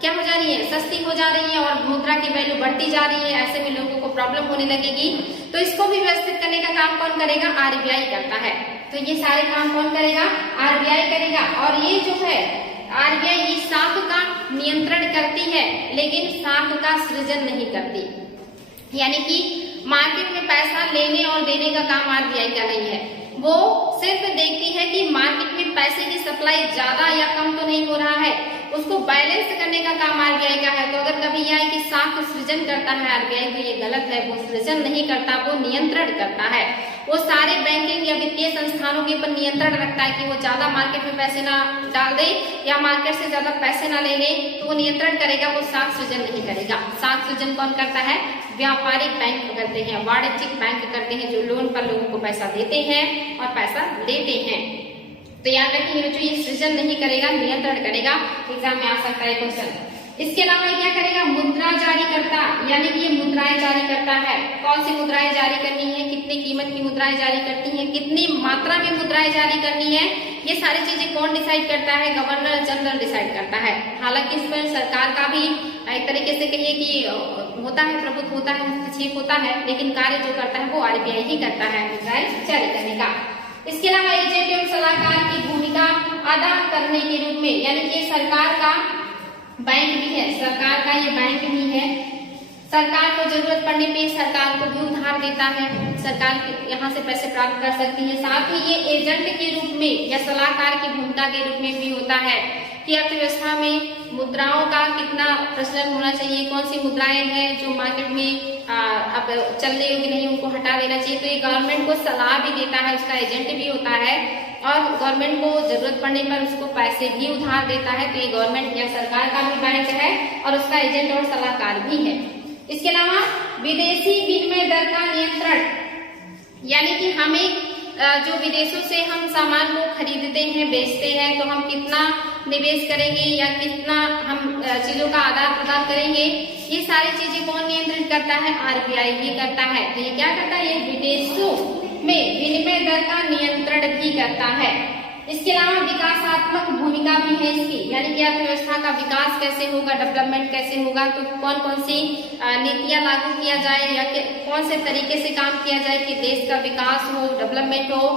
क्या हो जा रही है, सस्ती हो जा रही है और मुद्रा की वैल्यू बढ़ती जा रही है, ऐसे में लोगों को प्रॉब्लम होने लगेगी। तो इसको भी व्यवस्थित करने का काम कौन करेगा, आरबीआई करता है। तो ये सारे काम कौन करेगा, आरबीआई करेगा। और ये जो है आरबीआई इस साख का नियंत्रण करती है लेकिन साख का सृजन नहीं करती। यानी कि मार्केट में पैसा लेने और देने का काम आरबीआई का नहीं है, वो सिर्फ देखती है कि मार्केट में पैसे की सप्लाई ज्यादा या कम तो नहीं हो रहा है, उसको बैलेंस करने का काम आरबीआई का है। तो अगर कभी यह है कि साख सृजन करता है आरबीआई, तो ये गलत है, वो सृजन नहीं करता, वो नियंत्रण करता है। वो सारे बैंकिंग या वित्तीय संस्थानों के ऊपर नियंत्रण रखता है कि वो ज्यादा मार्केट में पैसे ना डाल दे या मार्केट से ज्यादा पैसे ना ले ले, तो वो नियंत्रण करेगा, वो साख सृजन नहीं करेगा। साख सृजन कौन करता है, व्यापारिक बैंक करते हैं, वाणिज्यिक बैंक करते हैं, जो लोन पर लोगों को पैसा देते हैं और पैसा लेते हैं। तो याद रखिए बच्चों, ये सृजन नहीं करेगा, नियंत्रण करेगा। एग्जाम में आ सकता है क्वेश्चन। इसके अलावा क्या करेगा, मुद्रा जारी करता, यानी कि ये मुद्राएं जारी करता है। कौन सी मुद्राएं जारी करनी है, कितनी कीमत की मुद्राएं जारी करती हैं, कितनी मात्रा में मुद्राएं जारी करनी है, ये सारी चीजें कौन डिसाइड करता है, गवर्नर जनरल डिसाइड करता है। हालांकि इस पर सरकार का भी एक तरीके से कहिए कि होता है, प्रभुत्व होता है, हस्तक्षेप होता है, लेकिन कार्य जो करता है वो आरबीआई ही करता है मुद्राएं जारी करने का। इसके अलावा एजेंट एवं सलाहकार की भूमिका अदा करने के रूप में, यानी कि सरकार का बैंक भी है, सरकार का ये बैंक भी है, सरकार को जरूरत पड़ने पे सरकार को भी उधार देता है, सरकार यहाँ से पैसे प्राप्त कर सकती है। साथ ही ये एजेंट के रूप में या सलाहकार की भूमिका के रूप में भी होता है कि अर्थव्यवस्था में मुद्राओं का कितना प्रचलन होना चाहिए, कौन सी मुद्राएं हैं जो मार्केट में अब चलने योग्य नहीं, उनको हटा देना चाहिए। तो ये गवर्नमेंट को सलाह भी देता है, उसका एजेंट भी होता है और गवर्नमेंट को जरूरत पड़ने पर उसको पैसे भी उधार देता है। तो ये गवर्नमेंट या सरकार का भी बैंक है और उसका एजेंट और सलाहकार भी है। इसके अलावा विदेशी विनिमय दर का नियंत्रण, यानी कि हमें जो विदेशों से हम सामान को खरीदते हैं, बेचते हैं, तो हम कितना निवेश करेंगे या कितना हम चीजों का आदान प्रदान करेंगे, ये सारी चीजें कौन नियंत्रित करता है, आरबीआई ही करता है। तो ये क्या करता है, ये विदेशों में विनिमय दर का नियंत्रण भी करता है। इसके अलावा विकासात्मक भूमिका भी है इसकी, यानी कि अर्थव्यवस्था का विकास कैसे होगा, डेवलपमेंट कैसे होगा, तो कौन कौन सी नीतियां लागू किया जाए या कौन से तरीके से काम किया जाए कि देश का विकास हो, डेवलपमेंट हो,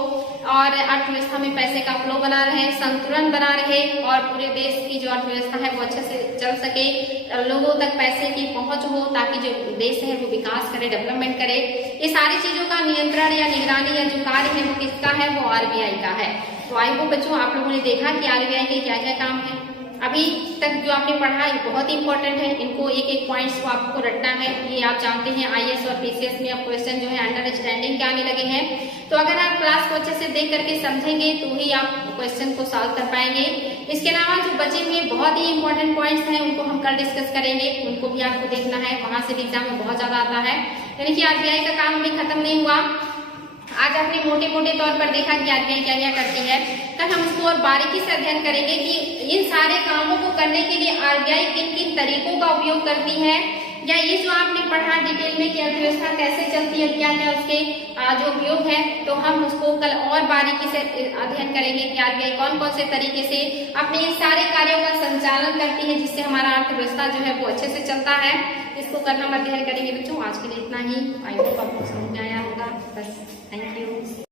और अर्थव्यवस्था में पैसे का फ्लो बना रहे, संतुलन बना रहे और पूरे देश की जो अर्थव्यवस्था है वो अच्छे से चल सके, लोगों तक पैसे की पहुंच हो ताकि जो देश है वो विकास करे, डेवलपमेंट करे। ये सारी चीजों का नियंत्रण या निगरानी या जो कार्य है वो किसका है, वो आरबीआई का है। तो आई होप बच्चों आप लोगों ने देखा कि आरबीआई के क्या क्या काम है। अभी तक जो आपने पढ़ा ये बहुत ही इंपॉर्टेंट है, इनको एक एक पॉइंट्स को आपको रटना है। ये आप जानते हैं आईएएस और पीसीएस में अब क्वेश्चन जो है अंडरस्टैंडिंग के आने लगे हैं। तो अगर आप क्लास को अच्छे से देख करके समझेंगे तो ही आप क्वेश्चन को सॉल्व कर पाएंगे। इसके अलावा जो बचे हुए बहुत ही इंपॉर्टेंट पॉइंट्स हैं उनको हम कल डिस्कस करेंगे, उनको भी आपको देखना है, वहां से भी एग्जाम में बहुत ज्यादा आता है। यानी कि आरबीआई का काम भी खत्म नहीं हुआ। आज आपने मोटे मोटे तौर पर देखा कि आरबीआई क्या क्या करती है। कल हम इसको और बारीकी से अध्ययन करेंगे कि इन सारे कामों को करने के लिए आरबीआई किन किन तरीकों का उपयोग करती है, या ये जो आपने पढ़ा डिटेल में कि अर्थव्यवस्था कैसे चलती है, क्या क्या उसके जो उपयोग है, तो हम उसको कल और बारीकी से अध्ययन करेंगे कि आरबीआई कौन कौन से तरीके से अपने इन सारे कार्यों का संचालन करती है जिससे हमारा अर्थव्यवस्था जो है वो अच्छे से चलता है। इसको कल हम अध्ययन करेंगे बच्चों। आज के लिए इतना ही। आई होप आपको समझ में आया होगा। बस, थैंक यू।